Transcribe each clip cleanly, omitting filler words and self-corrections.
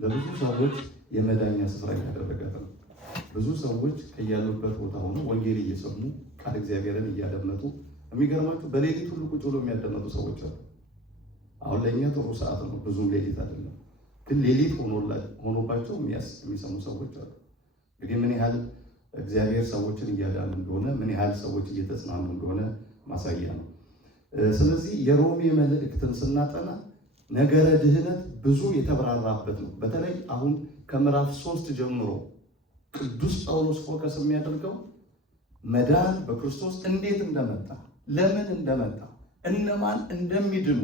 ለብዙ ሰዎች የመዳኛ ስፍራ ያደረጋት ነው። ብዙ ሰዎች ከያሉበት ቦታ ሆነው ወንጌል እየሰሙ ቃል እግዚአብሔርን እያደመጡ የሚገርማችሁ በሌሊት ሁሉ ቁጭ ብሎ የሚያደመጡ ሰዎች አሉ። አሁን ለእኛ ጥሩ ሰዓት ነው፣ ብዙም ሌሊት አይደለም፣ ግን ሌሊት ሆኖባቸው የሚሰሙ ሰዎች አሉ። እንግዲህ ምን ያህል እግዚአብሔር ሰዎችን እያዳኑ እንደሆነ፣ ምን ያህል ሰዎች እየተጽናኑ እንደሆነ ማሳያ ነው። ስለዚህ የሮሜ መልእክትን ስናጠና ነገረ ድህነት ብዙ የተብራራበት ነው። በተለይ አሁን ከምዕራፍ 3 ጀምሮ ቅዱስ ጳውሎስ ፎከስ የሚያደርገው መዳን በክርስቶስ እንዴት እንደመጣ፣ ለምን እንደመጣ፣ እነማን እንደሚድኑ፣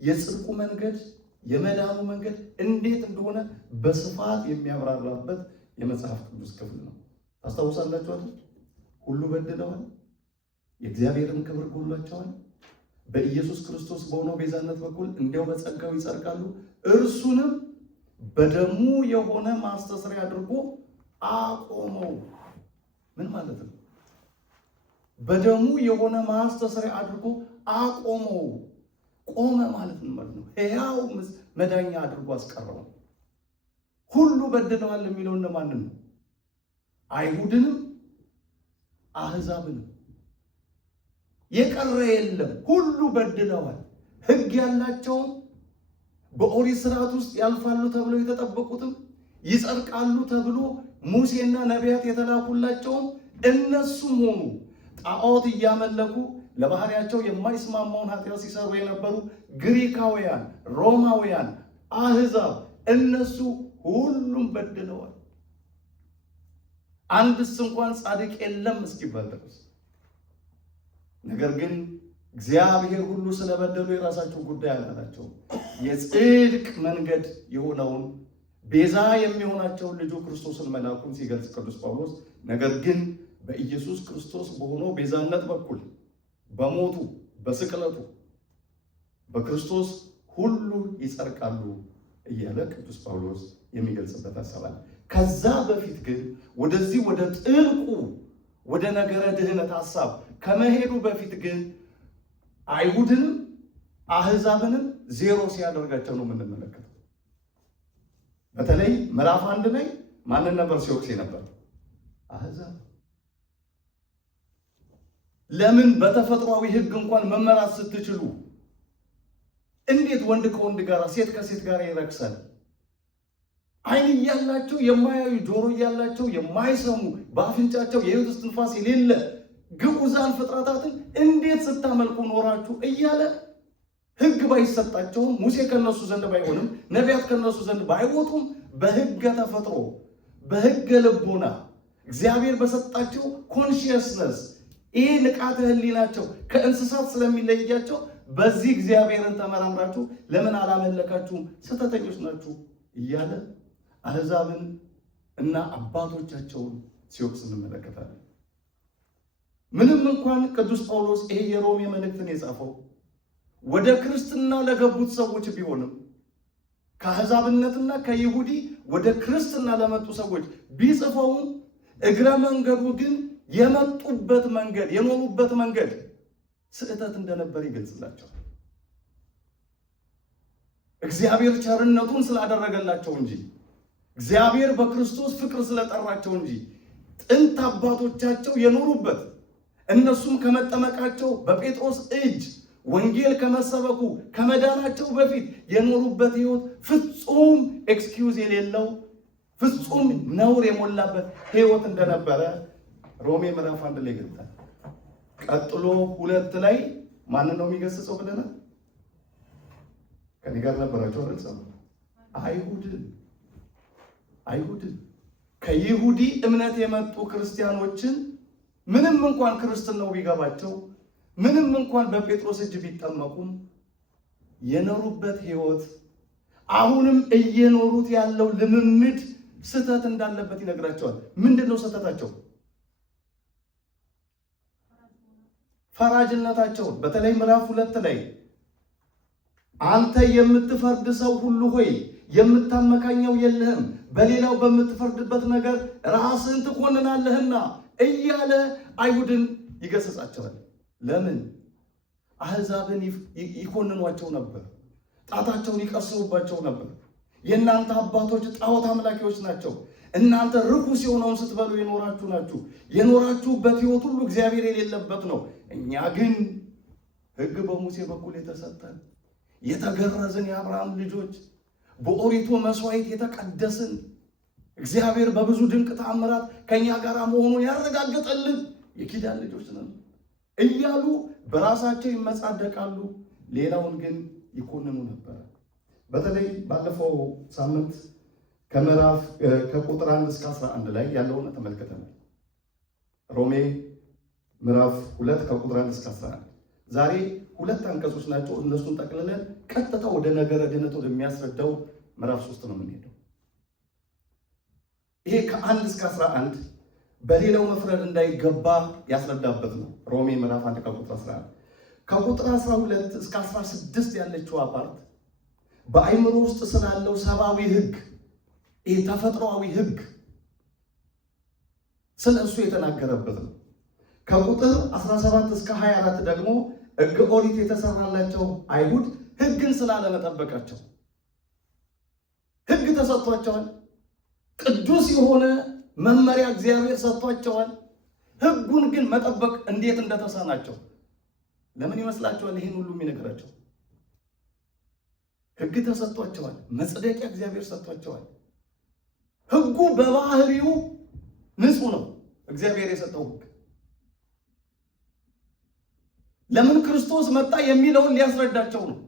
የጽድቁ መንገድ የመዳኑ መንገድ እንዴት እንደሆነ በስፋት የሚያብራራበት የመጽሐፍ ቅዱስ ክፍል ነው። ታስታውሳላችሁ አይደል? ሁሉ በድለዋል፣ የእግዚአብሔርን ክብር ጎድሏቸዋል፣ በኢየሱስ ክርስቶስ በሆነው ቤዛነት በኩል እንዲያው በጸጋው ይጸድቃሉ፣ እርሱንም በደሙ የሆነ ማስተስሪያ አድርጎ አቆመው። ምን ማለት ነው? በደሙ የሆነ ማስተስሪያ አድርጎ አቆመው። ቆመ ማለት ነው ማለት ነው። ሕያው መዳኛ አድርጎ አስቀረው። ሁሉ በድለዋል የሚለው እነማንን ነው? አይሁድንም አሕዛብንም። የቀረ የለም፣ ሁሉ በድለዋል። ሕግ ያላቸውም በኦሪት ስርዓት ውስጥ ያልፋሉ ተብለው የተጠበቁትም ይጸድቃሉ ተብሎ ሙሴና ነቢያት የተላኩላቸውም እነሱም ሆኑ ጣዖት እያመለኩ ለባህሪያቸው የማይስማማውን ኃጢአት ሲሰሩ የነበሩ ግሪካውያን፣ ሮማውያን፣ አሕዛብ እነሱ ሁሉም በድለዋል። አንድስ እንኳን ጻድቅ የለም እስኪባል ድረስ። ነገር ግን እግዚአብሔር ሁሉ ስለበደሉ የራሳቸው ጉዳይ አላላቸው። የጽድቅ መንገድ የሆነውን ቤዛ የሚሆናቸውን ልጁ ክርስቶስን መላኩን ሲገልጽ ቅዱስ ጳውሎስ ነገር ግን በኢየሱስ ክርስቶስ በሆነው ቤዛነት በኩል በሞቱ በስቅለቱ በክርስቶስ ሁሉ ይጸድቃሉ እያለ ቅዱስ ጳውሎስ የሚገልጽበት አሰባል። ከዛ በፊት ግን ወደዚህ ወደ ጥልቁ ወደ ነገረ ድህነት ሐሳብ ከመሄዱ በፊት ግን አይሁድንም አሕዛብንም ዜሮ ሲያደርጋቸው ነው የምንመለከተው። በተለይ ምዕራፍ 1 ላይ ማንን ነበር ሲወቅስ ነበር? አሕዛብ። ለምን በተፈጥሯዊ ሕግ እንኳን መመራት ስትችሉ እንዴት ወንድ ከወንድ ጋር ሴት ከሴት ጋር ይረክሳል? ዓይን እያላቸው የማያዩ፣ ጆሮ እያላቸው የማይሰሙ፣ በአፍንጫቸው የሕይወት እስትንፋስ የሌለ ግዑዛን ፍጥረታትን እንዴት ስታመልኩ ኖራችሁ እያለ ሕግ ባይሰጣቸውም ሙሴ ከነሱ ዘንድ ባይሆንም ነቢያት ከነሱ ዘንድ ባይወጡም በሕገ ተፈጥሮ በሕገ ልቦና እግዚአብሔር በሰጣቸው ኮንሺየስነስ ይህ ንቃተ ሕሊናቸው ከእንስሳት ስለሚለያቸው በዚህ እግዚአብሔርን ተመራምራችሁ ለምን አላመለካችሁም? ስህተተኞች ናችሁ እያለ አሕዛብን እና አባቶቻቸውን ሲወቅስ እንመለከታለን። ምንም እንኳን ቅዱስ ጳውሎስ ይሄ የሮሜ መልእክትን የጻፈው ወደ ክርስትና ለገቡት ሰዎች ቢሆንም ከአሕዛብነትና ከይሁዲ ወደ ክርስትና ለመጡ ሰዎች ቢጽፈውም እግረ መንገዱ ግን የመጡበት መንገድ የኖሩበት መንገድ ስህተት እንደነበር ይገልጽላቸዋል። እግዚአብሔር ቸርነቱን ስላደረገላቸው እንጂ እግዚአብሔር በክርስቶስ ፍቅር ስለጠራቸው እንጂ ጥንት አባቶቻቸው የኖሩበት እነሱም ከመጠመቃቸው በጴጥሮስ እጅ ወንጌል ከመሰበኩ ከመዳናቸው በፊት የኖሩበት ሕይወት ፍጹም ኤክስኪውዝ የሌለው ፍጹም ነውር የሞላበት ሕይወት እንደነበረ ሮሜ ምዕራፍ 1 ላይ ገልጿል። ቀጥሎ 2 ላይ ማንን ነው የሚገስጸው ብለናል? ከኔ ጋር ነበራቸው አይደል? ሰው አይሁድን ከይሁዲ እምነት የመጡ ክርስቲያኖችን ምንም እንኳን ክርስትናው ቢገባቸው ምንም እንኳን በጴጥሮስ እጅ ቢጠመቁም የኖሩበት ሕይወት አሁንም እየኖሩት ያለው ልምምድ ስህተት እንዳለበት ይነግራቸዋል። ምንድነው ስህተታቸው? ፈራጅነታቸው። በተለይ ምዕራፍ 2 ላይ አንተ የምትፈርድ ሰው ሁሉ ሆይ የምታመካኘው የለህም፣ በሌላው በምትፈርድበት ነገር ራስህን ትኮንናለህና እያለ አይሁድን ይገስጻቸዋል። ለምን? አሕዛብን ይኮንኗቸው ነበር፣ ጣታቸውን ይቀስሙባቸው ነበር። የእናንተ አባቶች ጣዖት አምላኪዎች ናቸው። እናንተ ርኩስ የሆነውን ስትበሉ የኖራችሁ ናችሁ። የኖራችሁበት ሕይወት ሁሉ እግዚአብሔር የሌለበት ነው። እኛ ግን ሕግ በሙሴ በኩል የተሰጠን የተገረዝን የአብርሃም ልጆች በኦሪቱ መስዋዕት የተቀደስን እግዚአብሔር በብዙ ድንቅ ተአምራት ከእኛ ጋር መሆኑን ያረጋገጠልን የኪዳን ልጆች ነን እያሉ በራሳቸው ይመጻደቃሉ። ሌላውን ግን ይኮንኑ ነበር። በተለይ ባለፈው ሳምንት ከቁጥር 1 እስከ 11 ላይ ያለውን ተመልክተናል። ሮሜ ምዕራፍ 2 ከቁጥር 1 እስከ 11። ዛሬ 2 አንቀጾች ናቸው። እነሱን ጠቅልለን ቀጥታ ወደ ነገረ ድነት ወደሚያስረዳው ምዕራፍ 3 ነው የምንሄደው። ይሄ ከ1 እስከ 11 በሌላው መፍረድ እንዳይገባ ያስረዳበት ነው። ሮሜ ምዕራፍ 1 ከቁጥር 11 ከቁጥር 12 እስከ 16 ያለችው ፓርት በአይምሮ ውስጥ ስላለው ሰብአዊ ሕግ፣ ይሄ ተፈጥሯዊ ሕግ ስለ እሱ የተናገረበት ነው። ከቁጥር 17 እስከ 24 ደግሞ ሕገ ኦሪት የተሰራላቸው አይሁድ ሕግን ስላለመጠበቃቸው ሕግ ተሰጥቷቸዋል። ቅዱስ የሆነ መመሪያ እግዚአብሔር ሰጥቷቸዋል። ሕጉን ግን መጠበቅ እንዴት እንደተሳናቸው ለምን ይመስላችኋል? ይህን ሁሉ የሚነግራቸው ሕግ ተሰጥቷቸዋል። መጽደቂያ እግዚአብሔር ሰጥቷቸዋል። ሕጉ በባህሪው ንጹሕ ነው። እግዚአብሔር የሰጠው ሕግ ለምን ክርስቶስ መጣ የሚለውን ሊያስረዳቸው ነው።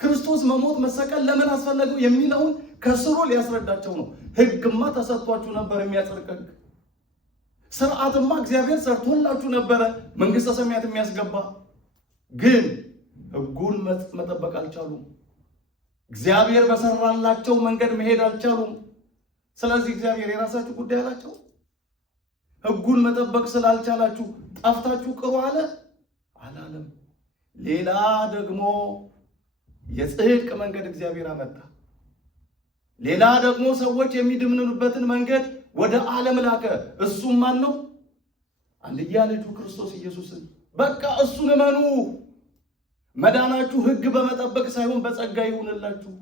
ክርስቶስ መሞት መሰቀል ለምን አስፈለገው የሚለውን ከስሩ ሊያስረዳቸው ነው። ሕግማ ተሰጥቷችሁ ነበር፣ የሚያጸድቅ ሕግ። ስርዓትማ እግዚአብሔር ሰርቶላችሁ ነበረ፣ መንግሥተ ሰማያት የሚያስገባ። ግን ሕጉን መጠበቅ አልቻሉም። እግዚአብሔር በሰራላቸው መንገድ መሄድ አልቻሉም። ስለዚህ እግዚአብሔር የራሳችሁ ጉዳይ አላቸው። ሕጉን መጠበቅ ስላልቻላችሁ ጠፍታችሁ ቅሩ አለ አላለም። ሌላ ደግሞ የጽድቅ መንገድ እግዚአብሔር አመጣ። ሌላ ደግሞ ሰዎች የሚድኑበትን መንገድ ወደ ዓለም ላከ። እሱም ማን ነው? አንድያ ልጁ ክርስቶስ ኢየሱስን። በቃ እሱን እመኑ። መዳናችሁ ሕግ በመጠበቅ ሳይሆን በጸጋ ይሁንላችሁ፣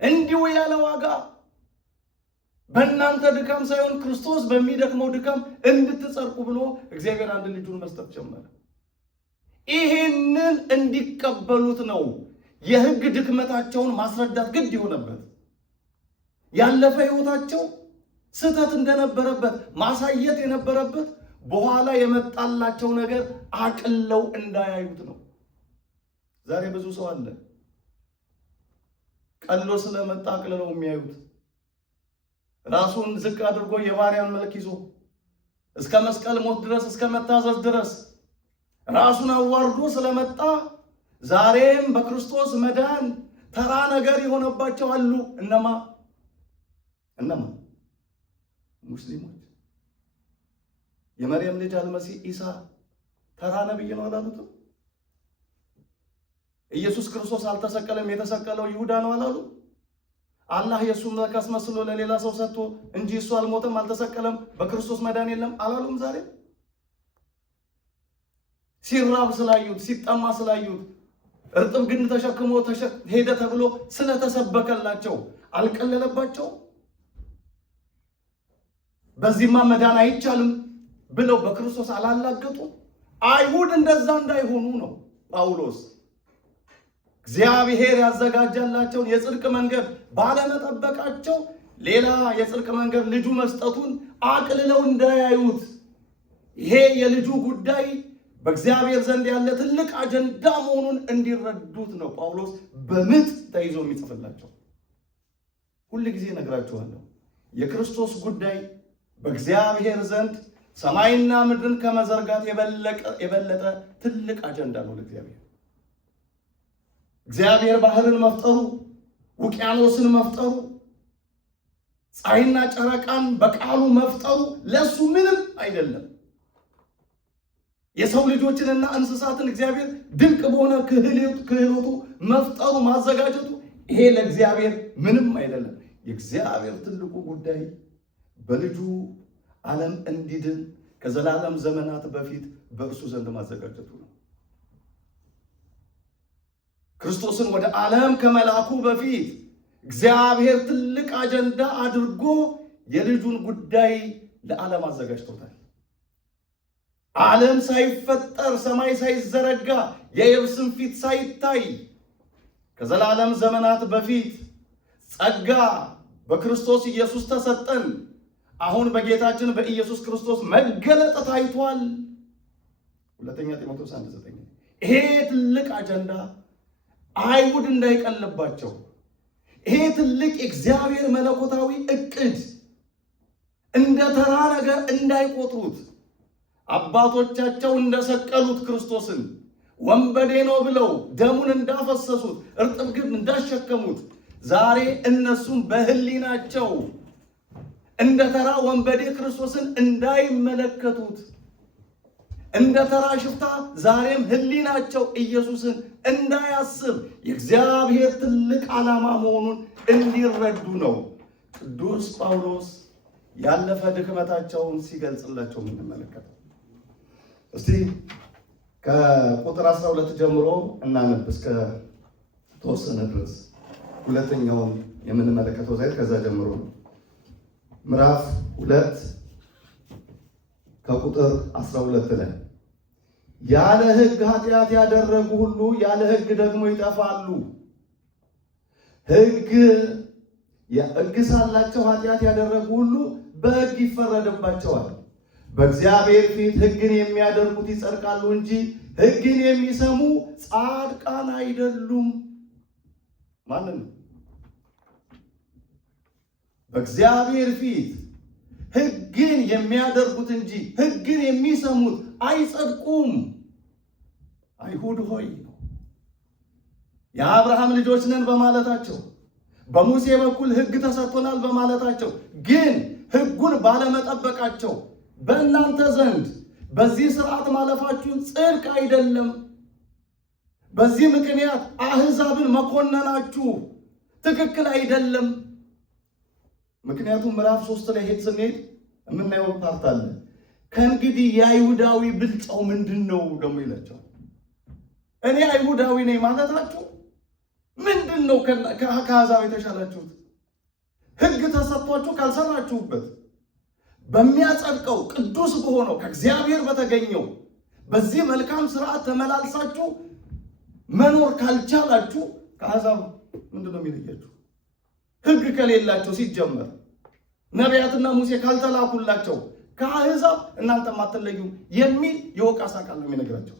እንዲሁ ያለ ዋጋ በእናንተ ድካም ሳይሆን ክርስቶስ በሚደክመው ድካም እንድትጸድቁ ብሎ እግዚአብሔር አንድ ልጁን መስጠት ጀመረ። ይህንን እንዲቀበሉት ነው የሕግ ድክመታቸውን ማስረዳት ግድ የሆነበት። ያለፈ ሕይወታቸው ስህተት እንደነበረበት ማሳየት የነበረበት በኋላ የመጣላቸው ነገር አቅለው እንዳያዩት ነው። ዛሬ ብዙ ሰው አለ ቀሎ ስለመጣ አቅልለው የሚያዩት። ራሱን ዝቅ አድርጎ የባሪያን መልክ ይዞ እስከ መስቀል ሞት ድረስ እስከ መታዘዝ ድረስ ራሱን አዋርዶ ስለመጣ ዛሬም በክርስቶስ መዳን ተራ ነገር የሆነባቸው አሉ። እነማ ሙስሊሞች። የመርየም ልጅ አልመሲህ ኢሳ ተራ ነብይ ነው አላሉትም? ኢየሱስ ክርስቶስ አልተሰቀለም፣ የተሰቀለው ይሁዳ ነው አላሉ? አላህ የእሱን መልክ አስመስሎ ለሌላ ሰው ሰጥቶ እንጂ እሱ አልሞተም፣ አልተሰቀለም፣ በክርስቶስ መዳን የለም አላሉም? ዛሬ ሲራብ ስላዩት፣ ሲጠማ ስላዩት፣ እርጥብ ግንድ ተሸክሞ ሄደ ተብሎ ስለተሰበከላቸው አልቀለለባቸው? በዚህማ መዳን አይቻልም ብለው በክርስቶስ አላላገጡ? አይሁድ እንደዛ እንዳይሆኑ ነው ጳውሎስ እግዚአብሔር ያዘጋጃላቸውን የጽድቅ መንገድ ባለመጠበቃቸው ሌላ የጽድቅ መንገድ ልጁ መስጠቱን አቅልለው እንዳያዩት፣ ይሄ የልጁ ጉዳይ በእግዚአብሔር ዘንድ ያለ ትልቅ አጀንዳ መሆኑን እንዲረዱት ነው ጳውሎስ በምጥ ተይዞ የሚጽፍላቸው። ሁል ጊዜ እነግራችኋለሁ፣ የክርስቶስ ጉዳይ በእግዚአብሔር ዘንድ ሰማይና ምድርን ከመዘርጋት የበለጠ ትልቅ አጀንዳ ነው ለእግዚአብሔር። እግዚአብሔር ባህርን መፍጠሩ፣ ውቅያኖስን መፍጠሩ፣ ፀሐይና ጨረቃን በቃሉ መፍጠሩ ለሱ ምንም አይደለም። የሰው ልጆችንና እንስሳትን እግዚአብሔር ድንቅ በሆነ ክህሎቱ መፍጠሩ፣ ማዘጋጀቱ ይሄ ለእግዚአብሔር ምንም አይደለም። የእግዚአብሔር ትልቁ ጉዳይ በልጁ ዓለም እንዲድን ከዘላለም ዘመናት በፊት በእርሱ ዘንድ ማዘጋጀቱ ነው። ክርስቶስን ወደ ዓለም ከመላኩ በፊት እግዚአብሔር ትልቅ አጀንዳ አድርጎ የልጁን ጉዳይ ለዓለም አዘጋጅቶታል። ዓለም ሳይፈጠር ሰማይ ሳይዘረጋ የየብስም ፊት ሳይታይ ከዘላለም ዘመናት በፊት ጸጋ በክርስቶስ ኢየሱስ ተሰጠን። አሁን በጌታችን በኢየሱስ ክርስቶስ መገለጥ ታይቷል። ሁለተኛ ጢሞቴዎስ 1:9 ይሄ ትልቅ አጀንዳ አይሁድ እንዳይቀልባቸው፣ ይሄ ትልቅ የእግዚአብሔር መለኮታዊ እቅድ እንደ ተራ ነገር እንዳይቆጥሩት፣ አባቶቻቸው እንደሰቀሉት ክርስቶስን ወንበዴ ነው ብለው ደሙን እንዳፈሰሱት እርጥብ ግንድ እንዳሸከሙት ዛሬ እነሱም በሕሊናቸው እንደ ተራ ወንበዴ ክርስቶስን እንዳይመለከቱት፣ እንደ ተራ ሽፍታ ዛሬም ሕሊናቸው ኢየሱስን እንዳያስብ የእግዚአብሔር ትልቅ ዓላማ መሆኑን እንዲረዱ ነው ቅዱስ ጳውሎስ ያለፈ ድክመታቸውን ሲገልጽላቸው የምንመለከተው። እስቲ ከቁጥር 12 ጀምሮ እናነብ እስከ ተወሰነ ድረስ ሁለተኛውን የምንመለከተው ዘይት ከዛ ጀምሮ ነው። ምዕራፍ 2 ከቁጥር 12 ላይ ያለ ሕግ ኃጢአት ያደረጉ ሁሉ ያለ ሕግ ደግሞ ይጠፋሉ። ሕግ ሳላቸው ኃጢአት ያደረጉ ሁሉ በሕግ ይፈረድባቸዋል። በእግዚአብሔር ፊት ሕግን የሚያደርጉት ይጸድቃሉ እንጂ ሕግን የሚሰሙ ጻድቃን አይደሉም። ማንን ነው? በእግዚአብሔር ፊት ሕግን የሚያደርጉት እንጂ ሕግን የሚሰሙት አይጸድቁም። አይሁድ ሆይ የአብርሃም ልጆች ነን በማለታቸው፣ በሙሴ በኩል ሕግ ተሰጥቶናል በማለታቸው ግን ሕጉን ባለመጠበቃቸው በእናንተ ዘንድ በዚህ ሥርዓት ማለፋችሁን ጽድቅ አይደለም። በዚህ ምክንያት አሕዛብን መኮነናችሁ ትክክል አይደለም። ምክንያቱም ምዕራፍ 3 ላይ ሄድ ስንሄድ የምናየው ፓርት አለ። ከእንግዲህ የአይሁዳዊ ብልጫው ምንድን ነው ደግሞ ይላቸዋል። እኔ አይሁዳዊ ነኝ ማለታችሁ ምንድን ነው ከአሕዛብ የተሻላችሁት? ሕግ ተሰጥቷችሁ ካልሰራችሁበት በሚያጸድቀው ቅዱስ በሆነው ከእግዚአብሔር በተገኘው በዚህ መልካም ስርዓት ተመላልሳችሁ መኖር ካልቻላችሁ ከአሕዛብ ምንድን ነው የሚለያችሁ? ሕግ ከሌላቸው ሲጀመር ነቢያትና ሙሴ ካልተላኩላቸው ከአሕዛብ እናንተ ማትለዩ የሚል የወቃሳ ቃል ነው የሚነግራቸው።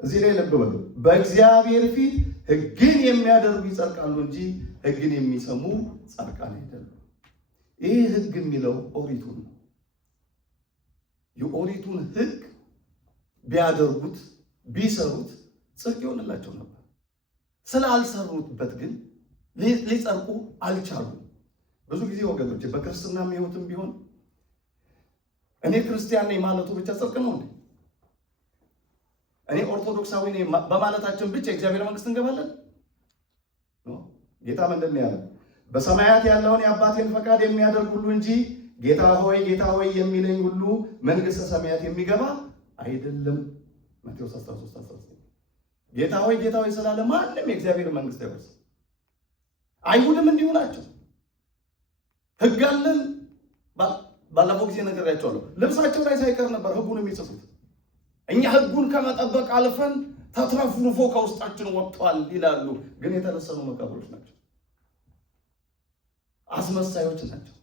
እዚህ ላይ ልብ በሉ። በእግዚአብሔር ፊት ሕግን የሚያደርጉ ይጸድቃሉ እንጂ ሕግን የሚሰሙ ጻድቃን አይደሉም። ይህ ሕግ የሚለው ኦሪቱን ነው። የኦሪቱን ሕግ ቢያደርጉት ቢሰሩት ጽድቅ ይሆንላቸው ነበር። ስላልሰሩበት ግን ሊጸድቁ አልቻሉም። ብዙ ጊዜ ወገኖች በክርስትና ሕይወትም ቢሆን እኔ ክርስቲያን ነኝ ማለቱ ብቻ ጽድቅ ነው እንዴ? እኔ ኦርቶዶክሳዊ ነኝ በማለታችን ብቻ የእግዚአብሔር መንግስት እንገባለን? ጌታ ምንድን ነው ያለው? በሰማያት ያለውን የአባቴን ፈቃድ የሚያደርግ ሁሉ እንጂ ጌታ ሆይ የሚለኝ ሁሉ መንግስተ ሰማያት የሚገባ አይደለም። ማቴዎስ 13:19 ጌታ ሆይ ስላለ ማንም የእግዚአብሔር መንግስት አይወርስም። አይሁድም እንዲሁ ናቸው። ሕግ አለን። ባለፈው ጊዜ ነግሬያቸዋለሁ። ልብሳቸው ላይ ሳይቀር ነበር ሕጉን የሚጽፉት። እኛ ሕጉን ከመጠበቅ አልፈን ተትረፍርፎ ከውስጣችን ወጥቷል ይላሉ። ግን የተለሰኑ መቃብሮች ናቸው፣ አስመሳዮች ናቸው።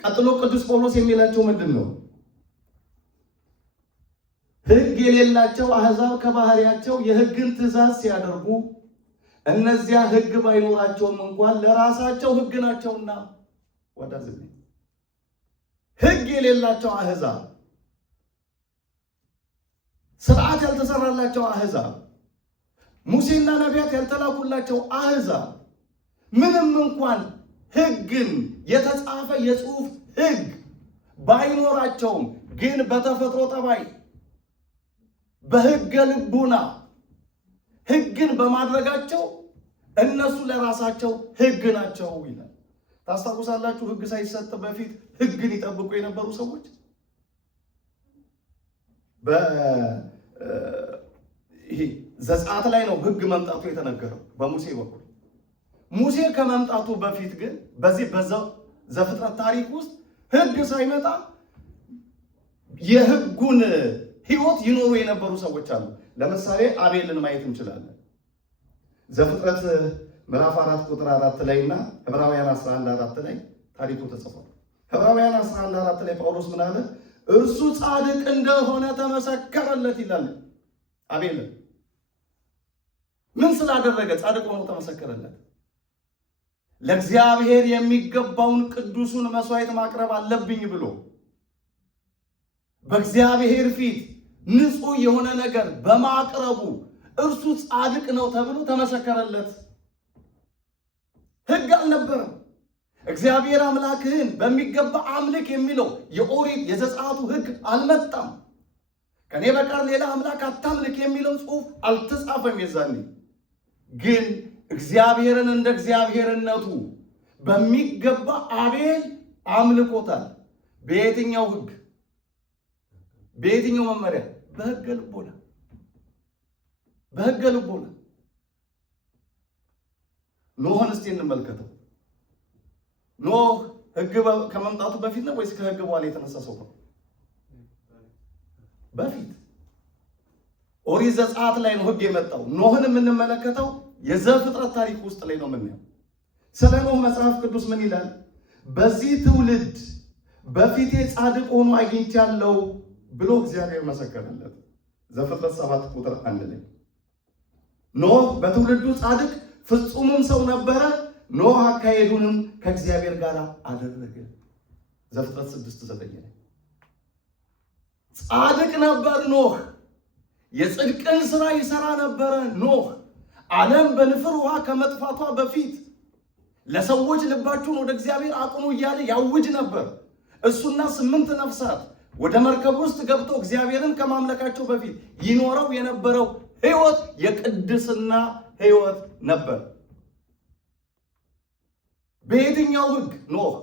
ቀጥሎ ቅዱስ ጳውሎስ የሚላቸው ምንድን ነው? ሕግ የሌላቸው አሕዛብ ከባህሪያቸው የሕግን ትእዛዝ ሲያደርጉ እነዚያ ሕግ ባይኖራቸውም እንኳን ለራሳቸው ሕግ ናቸውና። ወዳጅ ሕግ የሌላቸው አሕዛብ፣ ስርዓት ያልተሰራላቸው አሕዛብ፣ ሙሴና ነቢያት ያልተላኩላቸው አሕዛብ ምንም እንኳን ሕግን የተጻፈ የጽሑፍ ሕግ ባይኖራቸውም ግን በተፈጥሮ ጠባይ በሕገ ልቡና ሕግን በማድረጋቸው እነሱ ለራሳቸው ሕግ ናቸው ይላል። ታስታውሳላችሁ? ሕግ ሳይሰጥ በፊት ሕግን ይጠብቁ የነበሩ ሰዎች ይሄ ዘጸአት ላይ ነው ሕግ መምጣቱ የተነገረው በሙሴ በኩል። ሙሴ ከመምጣቱ በፊት ግን በዚህ ዘፍጥረት ታሪክ ውስጥ ሕግ ሳይመጣ የሕጉን ሕይወት ይኖሩ የነበሩ ሰዎች አሉ። ለምሳሌ አቤልን ማየት እንችላለን። ዘፍጥረት ምዕራፍ 4 ቁጥር 4 ላይ እና ዕብራውያን 11:4 ላይ ታሪኩ ተጽፏል። ዕብራውያን 11:4 ላይ ጳውሎስ ምን አለ? እርሱ ጻድቅ እንደሆነ ተመሰከረለት ይላል። አቤልን ምን ስላደረገ ጻድቅ ሆኖ ተመሰከረለት? ለእግዚአብሔር የሚገባውን ቅዱሱን መስዋዕት ማቅረብ አለብኝ ብሎ በእግዚአብሔር ፊት ንጹሕ የሆነ ነገር በማቅረቡ እርሱ ጻድቅ ነው ተብሎ ተመሰከረለት። ሕግ አልነበረም። እግዚአብሔር አምላክህን በሚገባ አምልክ የሚለው የኦሪት የዘጸአቱ ሕግ አልመጣም። ከኔ በቀር ሌላ አምላክ አታምልክ የሚለው ጽሑፍ አልተጻፈም። የዛኔ ግን እግዚአብሔርን እንደ እግዚአብሔርነቱ በሚገባ አቤል አምልኮታል። በየትኛው ሕግ? በየትኛው መመሪያ? በሕገ ልቦና። በሕገ ልቦና። ኖህን እስቲ እንመልከተው። ኖህ ሕግ ከመምጣቱ በፊት ነው ወይስ ከሕግ በኋላ የተነሳ ሰው ነው? በፊት። ኦሪት ዘጸአት ላይ ነው ሕግ የመጣው። ኖህን የምንመለከተው የዘፍጥረት ታሪክ ውስጥ ላይ ነው የምናየው። ስለ ኖህ መጽሐፍ ቅዱስ ምን ይላል? በዚህ ትውልድ በፊቴ ጻድቅ ሆኖ አግኝቻለሁ ብሎ እግዚአብሔር መሰከረለት። ዘፍጥረት 7 ቁጥር 1 ላይ ኖህ በትውልዱ ጻድቅ ፍጹምም ሰው ነበረ፣ ኖህ አካሄዱንም ከእግዚአብሔር ጋር አደረገ። ዘፍጥረት 6:9 ላይ ጻድቅ ነበር ኖህ። የጽድቅን ስራ ይሰራ ነበረ ኖህ። ዓለም በንፍር ውሃ ከመጥፋቷ በፊት ለሰዎች ልባችሁን ወደ እግዚአብሔር አቅኑ እያለ ያውጅ ነበር። እሱና 8 ነፍሳት ወደ መርከብ ውስጥ ገብተው እግዚአብሔርን ከማምለካቸው በፊት ይኖረው የነበረው ሕይወት የቅድስና ሕይወት ነበር። በየትኛው ሕግ? ኖህ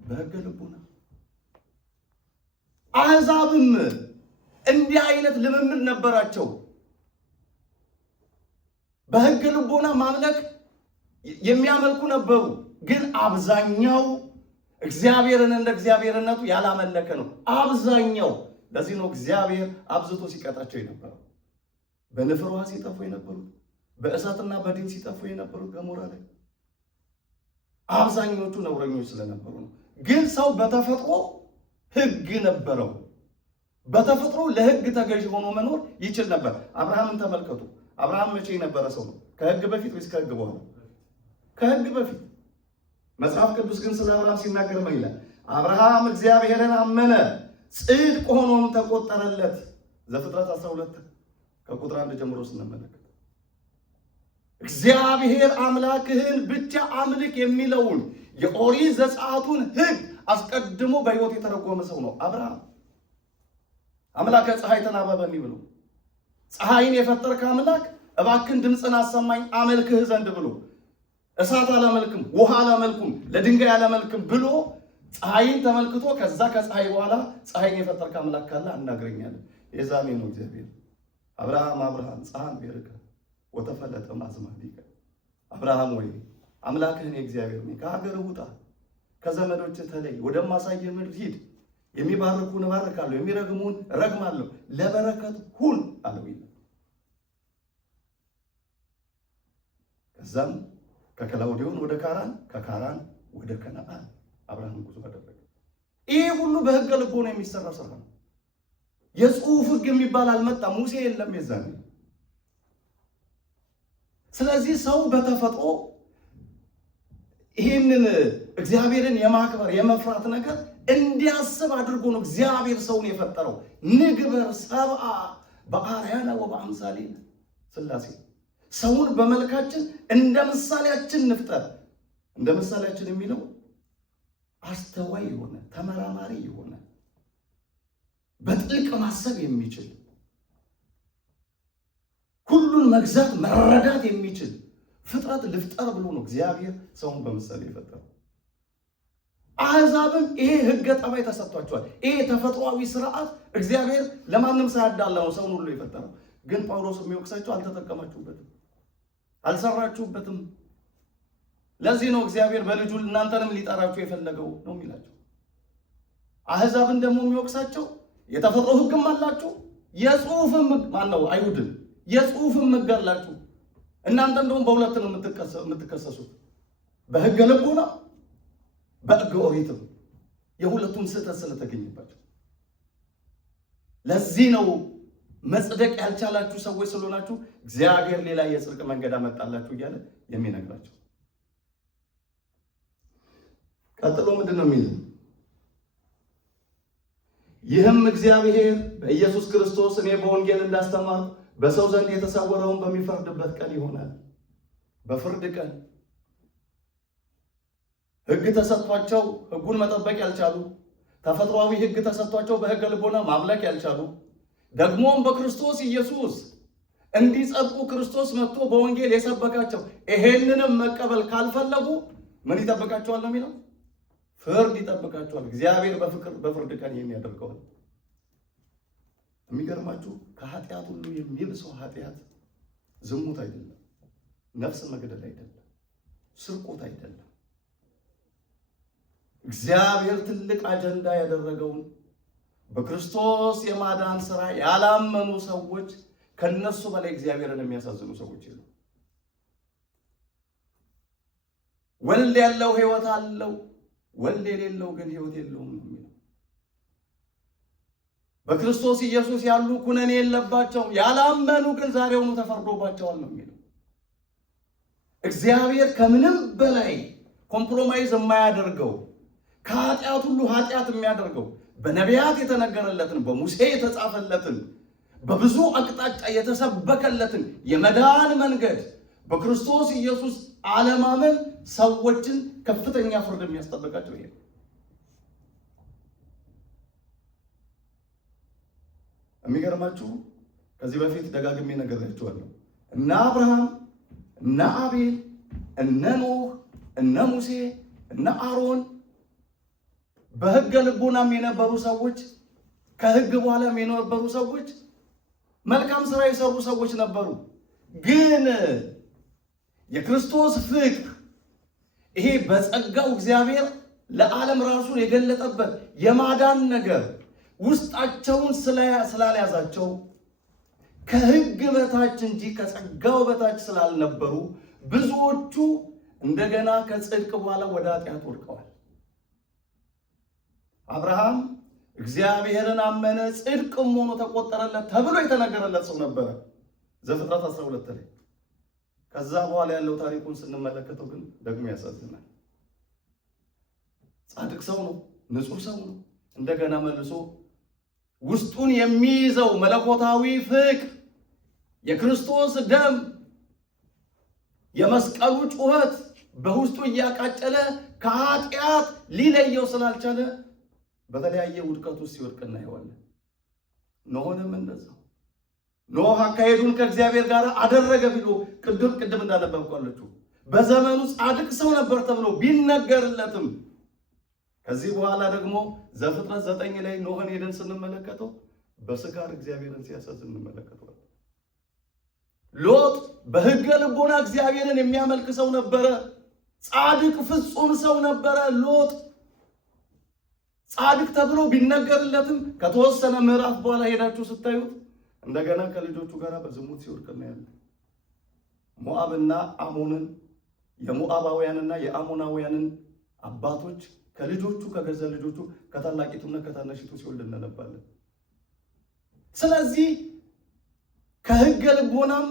በሕገ ልቦና። አሕዛብም እንዲህ አይነት ልምምድ ነበራቸው። በሕገ ልቦና ማምለክ የሚያመልኩ ነበሩ። ግን አብዛኛው እግዚአብሔርን እንደ እግዚአብሔርነቱ ያላመለከ ነው አብዛኛው። ለዚህ ነው እግዚአብሔር አብዝቶ ሲቀጣቸው የነበረው። በንፍር ውሃ ሲጠፉ የነበሩት፣ በእሳትና በዲን ሲጠፉ የነበሩት ገሞራ ላይ አብዛኞቹ ነውረኞች ስለነበሩ ነው። ግን ሰው በተፈጥሮ ሕግ ነበረው። በተፈጥሮ ለሕግ ተገዥ ሆኖ መኖር ይችል ነበር። አብርሃምን ተመልከቱ። አብርሃም መቼ የነበረ ሰው ነው? ከሕግ በፊት ወይስ ከሕግ በኋላ? ከሕግ በፊት። መጽሐፍ ቅዱስ ግን ስለ አብርሃም ሲናገር ምን ይላል? አብርሃም እግዚአብሔርን አመነ ጽድቅ ሆኖም ተቆጠረለት። ዘፍጥረት 12 ከቁጥር 1 ጀምሮ ስንመለከት እግዚአብሔር አምላክህን ብቻ አምልክ የሚለውን የኦሪት ዘጸአቱን ሕግ አስቀድሞ በሕይወት የተረጎመ ሰው ነው አብርሃም። አምላከ ፀሐይ ተናበበኒ ብሎ ፀሐይን የፈጠርከ አምላክ እባክን ድምፅን አሰማኝ አመልክህ ዘንድ ብሎ እሳት አላመልክም፣ ውሃ አላመልኩም፣ ለድንጋይ አላመልክም ብሎ ፀሐይን ተመልክቶ ከዛ ከፀሐይ በኋላ ፀሐይን የፈጠርከ አምላክ ካለ አናግረኛለን። የዛኔ ነው እግዚአብሔር አብርሃም አብርሃም ፀሐን ቤርከ ወተፈለጠ ማዝማዲከ አብርሃም ወይ አምላክህን የእግዚአብሔር ነኝ፣ ከሀገር ውጣ፣ ከዘመዶች ተለይ፣ ወደማሳየህ ምድር ሂድ፣ የሚባርኩን እባርካለሁ፣ የሚረግሙን እረግማለሁ፣ ለበረከት ሁን አለው ይላል። ከዛም ከከላውዴዎን ወደ ካራን፣ ከካራን ወደ ከነዓን አብርሃም ጉዞ አደረገ። ይህ ሁሉ በሕገ ልቦና የሚሰራ ስራ ነው። የጽሑፍ ሕግ የሚባል አልመጣም። ሙሴ የለም የዛኔ። ስለዚህ ሰው በተፈጥሮ ይህንን እግዚአብሔርን የማክበር የመፍራት ነገር እንዲያስብ አድርጎ ነው እግዚአብሔር ሰውን የፈጠረው። ንግበር ሰብአ በአርአያነ ወበአምሳሊነ ሥላሴ ሰውን በመልካችን እንደ ምሳሌያችን ንፍጠር። እንደ ምሳሌያችን የሚለው አስተዋይ የሆነ ተመራማሪ የሆነ በጥልቅ ማሰብ የሚችል ሁሉን መግዛት መረዳት የሚችል ፍጥረት ልፍጠር ብሎ ነው እግዚአብሔር ሰውን በምሳሌ የፈጠረው። አሕዛብም ይሄ ሕገ ጠባይ ተሰጥቷቸዋል። ይሄ ተፈጥሯዊ ስርዓት እግዚአብሔር ለማንም ሳያዳላ ነው ሰውን ሁሉ የፈጠረው። ግን ጳውሎስ የሚወቅሳቸው አልተጠቀማችሁበትም፣ አልሰራችሁበትም። ለዚህ ነው እግዚአብሔር በልጁ እናንተንም ሊጠራችሁ የፈለገው ነው የሚላቸው። አሕዛብን ደግሞ የሚወቅሳቸው የተፈጥሮ ሕግም አላችሁ፣ የጽሑፍም ማነው አይሁድን የጽሑፍም ሕግ አላችሁ። እናንተ እንደውም በሁለት ነው የምትከሰሱት፣ በሕገ ልቡና በሕገ ኦሪትም። የሁለቱም ስህተት ስለተገኘባቸው ለዚህ ነው መጽደቅ ያልቻላችሁ ሰዎች ስለሆናችሁ እግዚአብሔር ሌላ የጽድቅ መንገድ አመጣላችሁ እያለ የሚነግራቸው። ቀጥሎ ምንድን ነው የሚለው? ይህም እግዚአብሔር በኢየሱስ ክርስቶስ እኔ በወንጌል እንዳስተማርኩ በሰው ዘንድ የተሰወረውን በሚፈርድበት ቀን ይሆናል። በፍርድ ቀን ሕግ ተሰጥቷቸው ሕጉን መጠበቅ ያልቻሉ፣ ተፈጥሯዊ ሕግ ተሰጥቷቸው በሕገ ልቦና ማምለክ ያልቻሉ፣ ደግሞም በክርስቶስ ኢየሱስ እንዲጸድቁ ክርስቶስ መጥቶ በወንጌል የሰበካቸው ይሄንንም መቀበል ካልፈለጉ ምን ይጠብቃቸዋል ነው የሚለው? ፍርድ ይጠብቃቸዋል። እግዚአብሔር በፍርድ ቀን የሚያደርገው። የሚገርማችሁ ከኃጢአት ሁሉ የሚብሰው ኃጢአት ዝሙት አይደለም፣ ነፍስ መግደል አይደለም፣ ስርቆት አይደለም። እግዚአብሔር ትልቅ አጀንዳ ያደረገውን በክርስቶስ የማዳን ሥራ ያላመኑ ሰዎች ከነሱ በላይ እግዚአብሔርን የሚያሳዝኑ ሰዎች የሉ። ወልድ ያለው ሕይወት አለው፣ ወልድ የሌለው ግን ሕይወት የለውም ነው የሚለው። በክርስቶስ ኢየሱስ ያሉ ኩነኔ የለባቸውም፣ ያላመኑ ግን ዛሬውኑ ተፈርዶባቸዋል ነው የሚለው። እግዚአብሔር ከምንም በላይ ኮምፕሮማይዝ የማያደርገው ከኃጢአት ሁሉ ኃጢአት የሚያደርገው በነቢያት የተነገረለትን በሙሴ የተጻፈለትን በብዙ አቅጣጫ የተሰበከለትን የመዳን መንገድ በክርስቶስ ኢየሱስ አለማመን ሰዎችን ከፍተኛ ፍርድ የሚያስጠብቃቸው ይሄ። የሚገርማችሁ ከዚህ በፊት ደጋግሜ ነግሬያችኋለሁ። እነ አብርሃም፣ እነ አቤል፣ እነ ኖህ፣ እነ ሙሴ፣ እነ አሮን በሕገ ልቦናም የነበሩ ሰዎች፣ ከሕግ በኋላም የነበሩ ሰዎች መልካም ስራ የሰሩ ሰዎች ነበሩ። ግን የክርስቶስ ፍቅር ይሄ በጸጋው እግዚአብሔር ለዓለም ራሱን የገለጠበት የማዳን ነገር ውስጣቸውን ስላልያዛቸው ከሕግ በታች እንጂ ከጸጋው በታች ስላልነበሩ ብዙዎቹ እንደገና ከጽድቅ በኋላ ወደ ኃጢአት ወድቀዋል። አብርሃም እግዚአብሔርን አመነ ጽድቅም ሆኖ ተቆጠረለት ተብሎ የተነገረለት ሰው ነበረ ዘፍጥረት 12 ላይ። ከዛ በኋላ ያለው ታሪኩን ስንመለከተው ግን ደግሞ ያሳዝናል። ጻድቅ ሰው ነው፣ ንጹህ ሰው ነው። እንደገና መልሶ ውስጡን የሚይዘው መለኮታዊ ፍቅር፣ የክርስቶስ ደም፣ የመስቀሉ ጩኸት በውስጡ እያቃጨለ ከኃጢአት ሊለየው ስላልቻለ በተለያየ ውድቀት ውስጥ ሲወድቅ እናየዋለን። ኖህንም እንደዛው። ኖህ አካሄዱን ከእግዚአብሔር ጋር አደረገ ብሎ ቅድም እንዳነበብኳለችሁ በዘመኑ ጻድቅ ሰው ነበር ተብሎ ቢነገርለትም ከዚህ በኋላ ደግሞ ዘፍጥረት 9 ላይ ኖህን ሄደን ስንመለከተው በስካር እግዚአብሔርን ሲያሳዝን እንመለከተዋለን። ሎጥ በሕገ ልቦና እግዚአብሔርን የሚያመልክ ሰው ነበረ። ጻድቅ ፍጹም ሰው ነበረ ሎጥ። ጻድቅ ተብሎ ቢነገርለትም ከተወሰነ ምዕራፍ በኋላ ሄዳችሁ ስታዩት እንደገና ከልጆቹ ጋር በዝሙት ሲወድቅ እናያለን። ሞዓብና አሞንን የሞዓባውያንና የአሞናውያንን አባቶች ከልጆቹ ከገዛ ልጆቹ ከታላቂቱና ከታናሽቱ ሲወልድ እናነባለን። ስለዚህ ከሕገ ልቦናም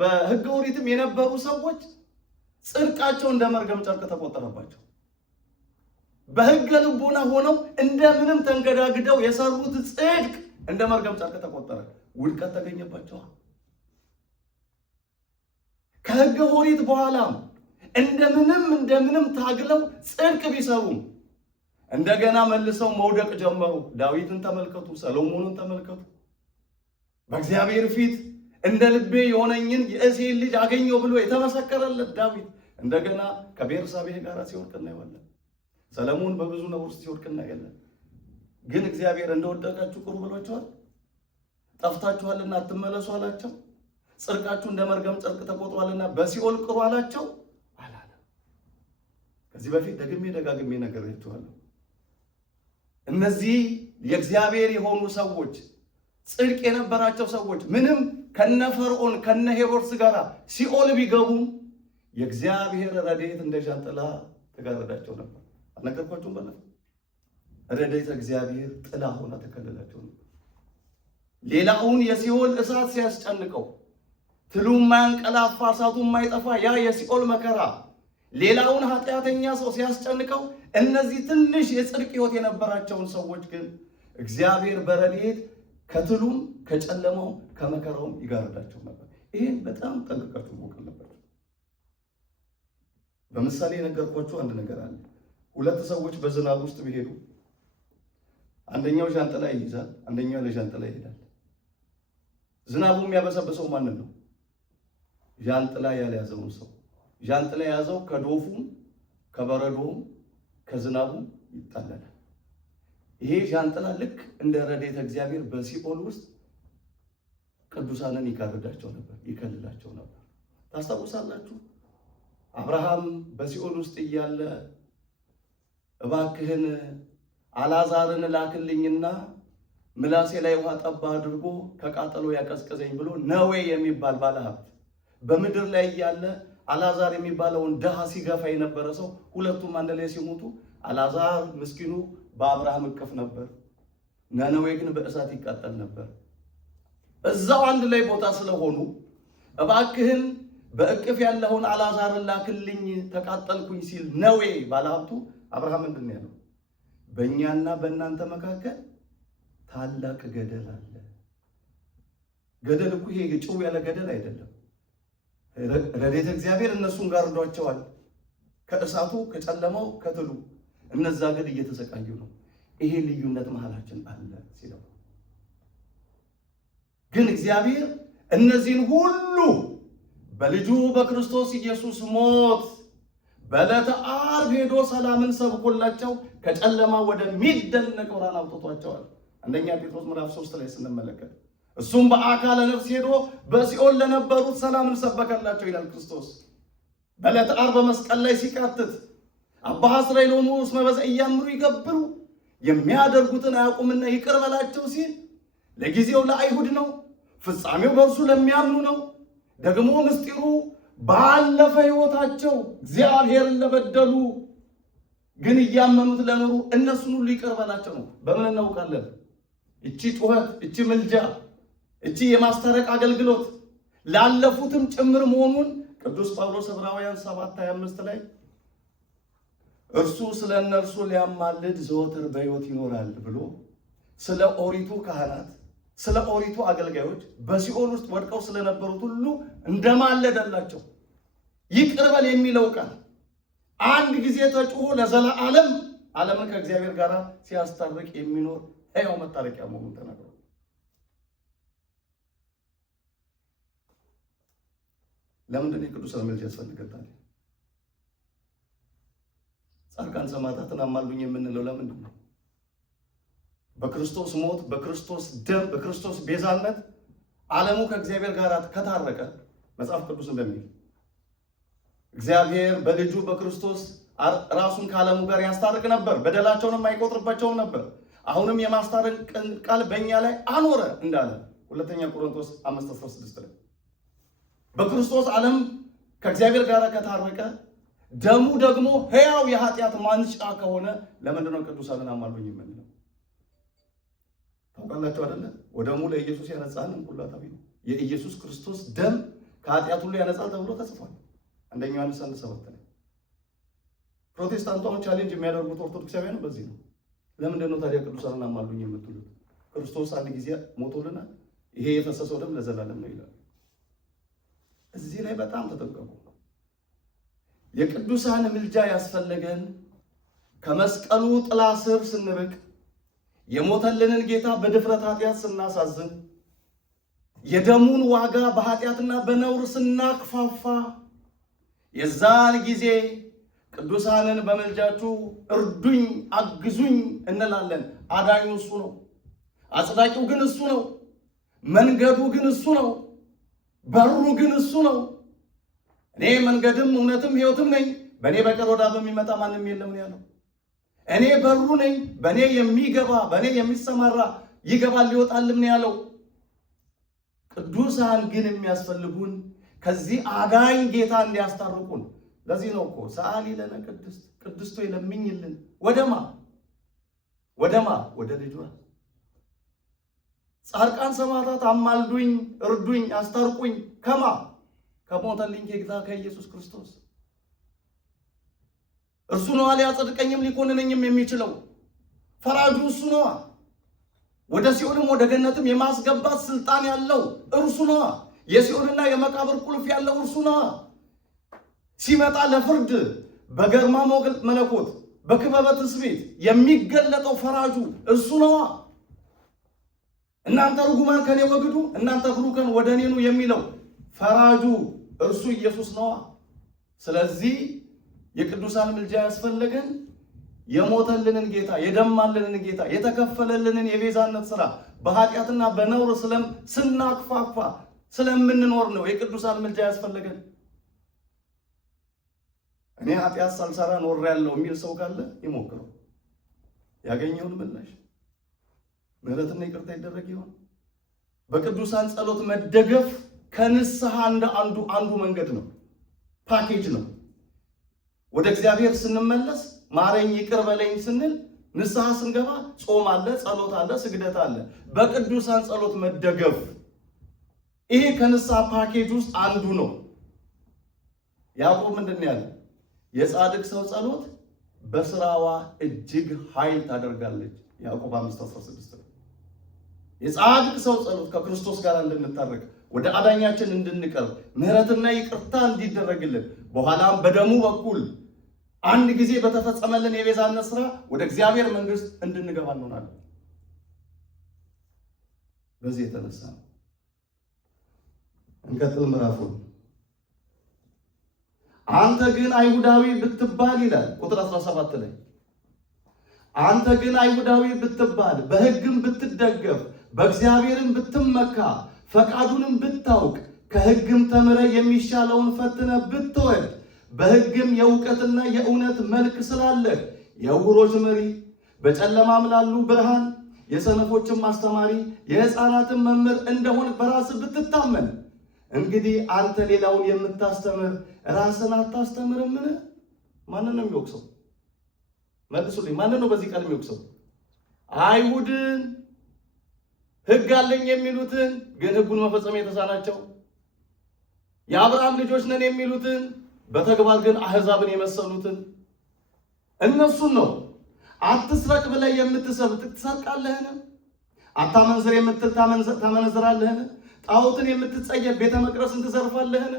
በሕገ ኦሪትም የነበሩ ሰዎች ጽድቃቸው እንደ መርገም ጨርቅ ተቆጠረባቸው። በሕገ ልቦና ሆነው እንደምንም ተንገዳግደው የሰሩት ጽድቅ እንደ መርገም ጨርቅ ተቆጠረ። ውድቀት ተገኘባቸዋል። ከሕገ ኦሪት በኋላም እንደምንም ታግለው ጽድቅ ቢሰሩም እንደገና መልሰው መውደቅ ጀመሩ። ዳዊትን ተመልከቱ፣ ሰሎሞንን ተመልከቱ። በእግዚአብሔር ፊት እንደ ልቤ የሆነኝን የእሴይን ልጅ አገኘው ብሎ የተመሰከረለት ዳዊት እንደገና ከቤርሳቤህ ጋር ሲወድቅ እናየዋለን። ሰለሞን በብዙ ነውር ሲወድቅ እናያለን። ግን እግዚአብሔር እንደወደቃችሁ ቁሩ ብሏቸዋል። ጠፍታችኋልና አትመለሱ አላቸው? ጽድቃችሁ እንደ መርገም ጨርቅ ተቆጥሯልና በሲኦል ቅሩ አላቸው? አላለም። ከዚህ በፊት ደጋግሜ ነግሬያችኋለሁ። እነዚህ የእግዚአብሔር የሆኑ ሰዎች፣ ጽድቅ የነበራቸው ሰዎች ምንም ከነ ፈርዖን ከነ ሄሮድስ ጋር ሲኦል ቢገቡም የእግዚአብሔር ረድኤት እንደ ዣንጥላ ተጋረዳቸው ነበር። አልነገርኳችሁም? ረድኤተ እግዚአብሔር ጥላ ሆና ተከለላቸው ነበር። ሌላውን የሲኦል እሳት ሲያስጨንቀው፣ ትሉ የማያንቀላፋ እሳቱ የማይጠፋ ያ የሲኦል መከራ ሌላውን ኃጢአተኛ ሰው ሲያስጨንቀው፣ እነዚህ ትንሽ የጽድቅ ሕይወት የነበራቸውን ሰዎች ግን እግዚአብሔር በረድኤት ከትሉም ከጨለማው ከመከራውም ይጋርዳቸው ነበር። ይህን በጣም ጠንቅቃችሁ ማወቅ አለባችሁ። በምሳሌ የነገርኳችሁ አንድ ነገር አለ። ሁለት ሰዎች በዝናብ ውስጥ ቢሄዱ አንደኛው ዣንጥላ ይይዛል፣ አንደኛው ለዣንጥላ ይሄዳል። ዝናቡ የሚያበሰብሰው ማንን ነው? ዣንጥላ ያልያዘውን ሰው። ዣንጥላ የያዘው ከዶፉም ከበረዶውም ከዝናቡም ይጣላል። ይሄ ዣንጥላ ልክ እንደ ረድኤተ እግዚአብሔር በሲኦል ውስጥ ቅዱሳንን ይጋርዳቸው ነበር፣ ይከልላቸው ነበር። ታስታውሳላችሁ? አብርሃም በሲኦል ውስጥ እያለ እባክህን አልዓዛርን ላክልኝና ምላሴ ላይ ውሃ ጠባ አድርጎ ከቃጠሎ ያቀዝቅዘኝ ብሎ ነዌ የሚባል ባለሀብት በምድር ላይ እያለ አልዓዛር የሚባለውን ድሃ ሲገፋ የነበረ ሰው፣ ሁለቱም አንድ ላይ ሲሞቱ አልዓዛር ምስኪኑ በአብርሃም እቅፍ ነበር፣ ነነዌ ግን በእሳት ይቃጠል ነበር። እዛው አንድ ላይ ቦታ ስለሆኑ እባክህን በእቅፍ ያለውን አልዓዛርን ላክልኝ ተቃጠልኩኝ ሲል ነዌ ባለሀብቱ አብርሃም ምንድን ነው ያለው? በእኛና በእናንተ መካከል ታላቅ ገደል አለ። ገደል እኮ ይሄ ጭው ያለ ገደል አይደለም። ረድኤተ እግዚአብሔር እነሱን ጋርዷቸዋል፣ ከእሳቱ ከጨለማው ከትሉ። እነዛ ግን እየተሰቃዩ ነው። ይሄ ልዩነት መሃላችን አለ ሲለው ግን እግዚአብሔር እነዚህን ሁሉ በልጁ በክርስቶስ ኢየሱስ ሞት በዕለተ ዓርብ ሄዶ ሰላምን ሰብኮላቸው ከጨለማ ወደሚደነቅ ብርሃን አውጥቷቸዋል። አንደኛ ጴጥሮስ ምዕራፍ 3 ላይ ስንመለከት እሱም በአካለ ነፍስ ሄዶ በሲኦል ለነበሩት ሰላምን ሰበከላቸው ይላል ክርስቶስ። በዕለተ ዓርብ በመስቀል ላይ ሲቃትት አባ ሐስረይ ሎሙ እስመ በዘ ኢያምሩ ይገብሩ የሚያደርጉትን አያውቁምና ይቅር በላቸው ሲል ለጊዜው ለአይሁድ ነው፣ ፍጻሜው በእርሱ ለሚያምኑ ነው። ደግሞ ምስጢሩ ባለፈ ሕይወታቸው እግዚአብሔርን ለበደሉ ግን እያመኑት ለኖሩ እነሱን ሁሉ ይቅር በላቸው ነው። በምን እናውቃለን? እቺ ጩኸት፣ እቺ ምልጃ፣ እቺ የማስታረቅ አገልግሎት ላለፉትም ጭምር መሆኑን ቅዱስ ጳውሎስ ዕብራውያን 7:25 ላይ እርሱ ስለ እነርሱ ሊያማልድ ዘወትር በሕይወት ይኖራል ብሎ ስለ ኦሪቱ ካህናት፣ ስለ ኦሪቱ አገልጋዮች በሲኦል ውስጥ ወድቀው ስለነበሩት ሁሉ እንደማለደላቸው ይቅር በል የሚለው ቃል አንድ ጊዜ ተጮሆ ለዘላለም ዓለምን ከእግዚአብሔር ጋር ሲያስታርቅ የሚኖር ሕያው መታረቂያ መሆኑን ተናግሯል። ለምንድን ነው የቅዱሳን ምልጃ ያስፈልገታል? ጻድቃን ሰማዕታትን አማሉኝ የምንለው ለምንድን ነው? በክርስቶስ ሞት፣ በክርስቶስ ደም፣ በክርስቶስ ቤዛነት ዓለሙ ከእግዚአብሔር ጋር ከታረቀ መጽሐፍ ቅዱስ እንደሚል እግዚአብሔር በልጁ በክርስቶስ ራሱን ከዓለሙ ጋር ያስታርቅ ነበር፣ በደላቸውንም አይቆጥርባቸውም ነበር። አሁንም የማስታረቅ ቃል በእኛ ላይ አኖረ እንዳለ ሁለተኛ ቆሮንቶስ 5:16 ላይ በክርስቶስ ዓለም ከእግዚአብሔር ጋር ከታረቀ ደሙ ደግሞ ሕያው የኃጢአት ማንጫ ከሆነ ለምንድን ነው ቅዱሳንን አማሉኝ የምንለው? ታውቃላችሁ አይደለ? ወደሙ ለኢየሱስ ያነጻን እንቁላታዊ ነው። የኢየሱስ ክርስቶስ ደም ከኃጢአት ሁሉ ያነጻል ተብሎ ተጽፏል። አንደኛ ዮሐንስ 1:7 ላይ ፕሮቴስታንቶች ቻሌንጅ የሚያደርጉት ኦርቶዶክሳውያን በዚህ ነው። ለምንድን ነው ታዲያ ቅዱሳንን አማሉኝ የምትሉት? ክርስቶስ አንድ ጊዜ ሞቶልናል፣ ይሄ የፈሰሰው ደም ለዘላለም ነው ይላል። እዚህ ላይ በጣም ተጠንቀቁ። የቅዱሳን ምልጃ ያስፈለገን ከመስቀሉ ጥላ ስር ስንርቅ፣ የሞተልንን ጌታ በድፍረት ኃጢአት ስናሳዝን፣ የደሙን ዋጋ በኃጢአትና በነውር ስናክፋፋ፣ የዛን ጊዜ ቅዱሳንን በምልጃችሁ እርዱኝ፣ አግዙኝ እንላለን። አዳኙ እሱ ነው፣ አጽዳቂው ግን እሱ ነው። መንገዱ ግን እሱ ነው። በሩ ግን እሱ ነው። እኔ መንገድም እውነትም ሕይወትም ነኝ፣ በእኔ በቀር ወደ አብ የሚመጣ ማንም የለም ነው ያለው። እኔ በሩ ነኝ፣ በእኔ የሚገባ በእኔ የሚሰማራ ይገባል ይወጣልም ነው ያለው። ቅዱሳን ግን የሚያስፈልጉን ከዚህ አዳኝ ጌታ እንዲያስታርቁን። ለዚህ ነው እኮ ሰአሊ ለነ ቅድስት ቅድስቶ ይለምኝልን ወደማ ወደ ልጇ ጻድቃን ሰማዕታት አማልዱኝ፣ እርዱኝ፣ አስታርቁኝ ከማ ከሞተልኝ ጌታ ከኢየሱስ ክርስቶስ። እርሱ ነው ሊያጸድቀኝም ሊኮንነኝም የሚችለው። ፈራጁ እሱ ነው። ወደ ሲኦልም ወደ ገነትም የማስገባት ስልጣን ያለው እርሱ ነው። የሲኦልና የመቃብር ቁልፍ ያለው እርሱ ነው። ሲመጣ ለፍርድ በግርማ ሞገስ መለኮት በክበበ ትስብእት የሚገለጠው ፈራጁ እሱ ነው። እናንተ ርጉማን ከኔ ወግዱ፣ እናንተ ብሩካን ወደ እኔ ኑ የሚለው ፈራጁ እርሱ ኢየሱስ ነው። ስለዚህ የቅዱሳን ምልጃ ያስፈልገን የሞተልንን ጌታ የደማልንን ጌታ የተከፈለልንን የቤዛነት ሥራ በኃጢአትና በነውር ስናክፋፋ ስለምንኖር ነው የቅዱሳን ምልጃ ያስፈልገን። እኔ ኃጢአት ሳልሰራ ኖሬያለሁ የሚል ሰው ካለ ይሞክረው፣ ያገኘውን ምላሽ ምሕረትና ይቅርታ ይደረግ ይሆን? በቅዱሳን ጸሎት መደገፍ ከንስሐ እንደ አንዱ መንገድ ነው፣ ፓኬጅ ነው። ወደ እግዚአብሔር ስንመለስ ማረኝ ይቅር በለኝ ስንል ንስሐ ስንገባ ጾም አለ፣ ጸሎት አለ፣ ስግደት አለ። በቅዱሳን ጸሎት መደገፍ ይሄ ከንስሐ ፓኬጅ ውስጥ አንዱ ነው። ያዕቆብ ምንድን ያለ? የጻድቅ ሰው ጸሎት በስራዋ እጅግ ኃይል ታደርጋለች። ያዕቆብ 5:16 የጻድቅ ሰው ጸሎት ከክርስቶስ ጋር እንድንታረቅ ወደ አዳኛችን እንድንቀርብ ምሕረትና ይቅርታ እንዲደረግልን በኋላም በደሙ በኩል አንድ ጊዜ በተፈጸመልን የቤዛነት ሥራ ወደ እግዚአብሔር መንግሥት እንድንገባ እንሆናለን። በዚህ የተነሳ ነው። እንቀጥል ምዕራፉን። አንተ ግን አይሁዳዊ ብትባል ይላል ቁጥር 17 ላይ አንተ ግን አይሁዳዊ ብትባል በሕግም ብትደገፍ በእግዚአብሔርም ብትመካ ፈቃዱንም ብታውቅ ከሕግም ተምረህ የሚሻለውን ፈትነህ ብትወድ በሕግም የእውቀትና የእውነት መልክ ስላለህ የዕውሮች መሪ በጨለማም ላሉ ብርሃን የሰነፎችም አስተማሪ የሕፃናትን መምህር እንደሆንክ በራስህ ብትታመን እንግዲህ አንተ ሌላውን የምታስተምር ራስን አታስተምርምን? ማንን ነው የሚወቅሰው? መልሱልኝ። ማንን ነው በዚህ ቃል የሚወቅሰው? አይሁድን፣ ሕግ አለኝ የሚሉትን ግን ሕጉን መፈጸም የተሳናቸው፣ የአብርሃም ልጆች ነን የሚሉትን በተግባር ግን አሕዛብን የመሰሉትን እነሱን ነው። አትስረቅ ብለህ የምትሰብክ ትሰርቃለህን? አታመንዝር የምትል ታመነዝራለህን? ጣዖትን የምትጸየፍ ቤተ መቅደስን ትዘርፋለህን?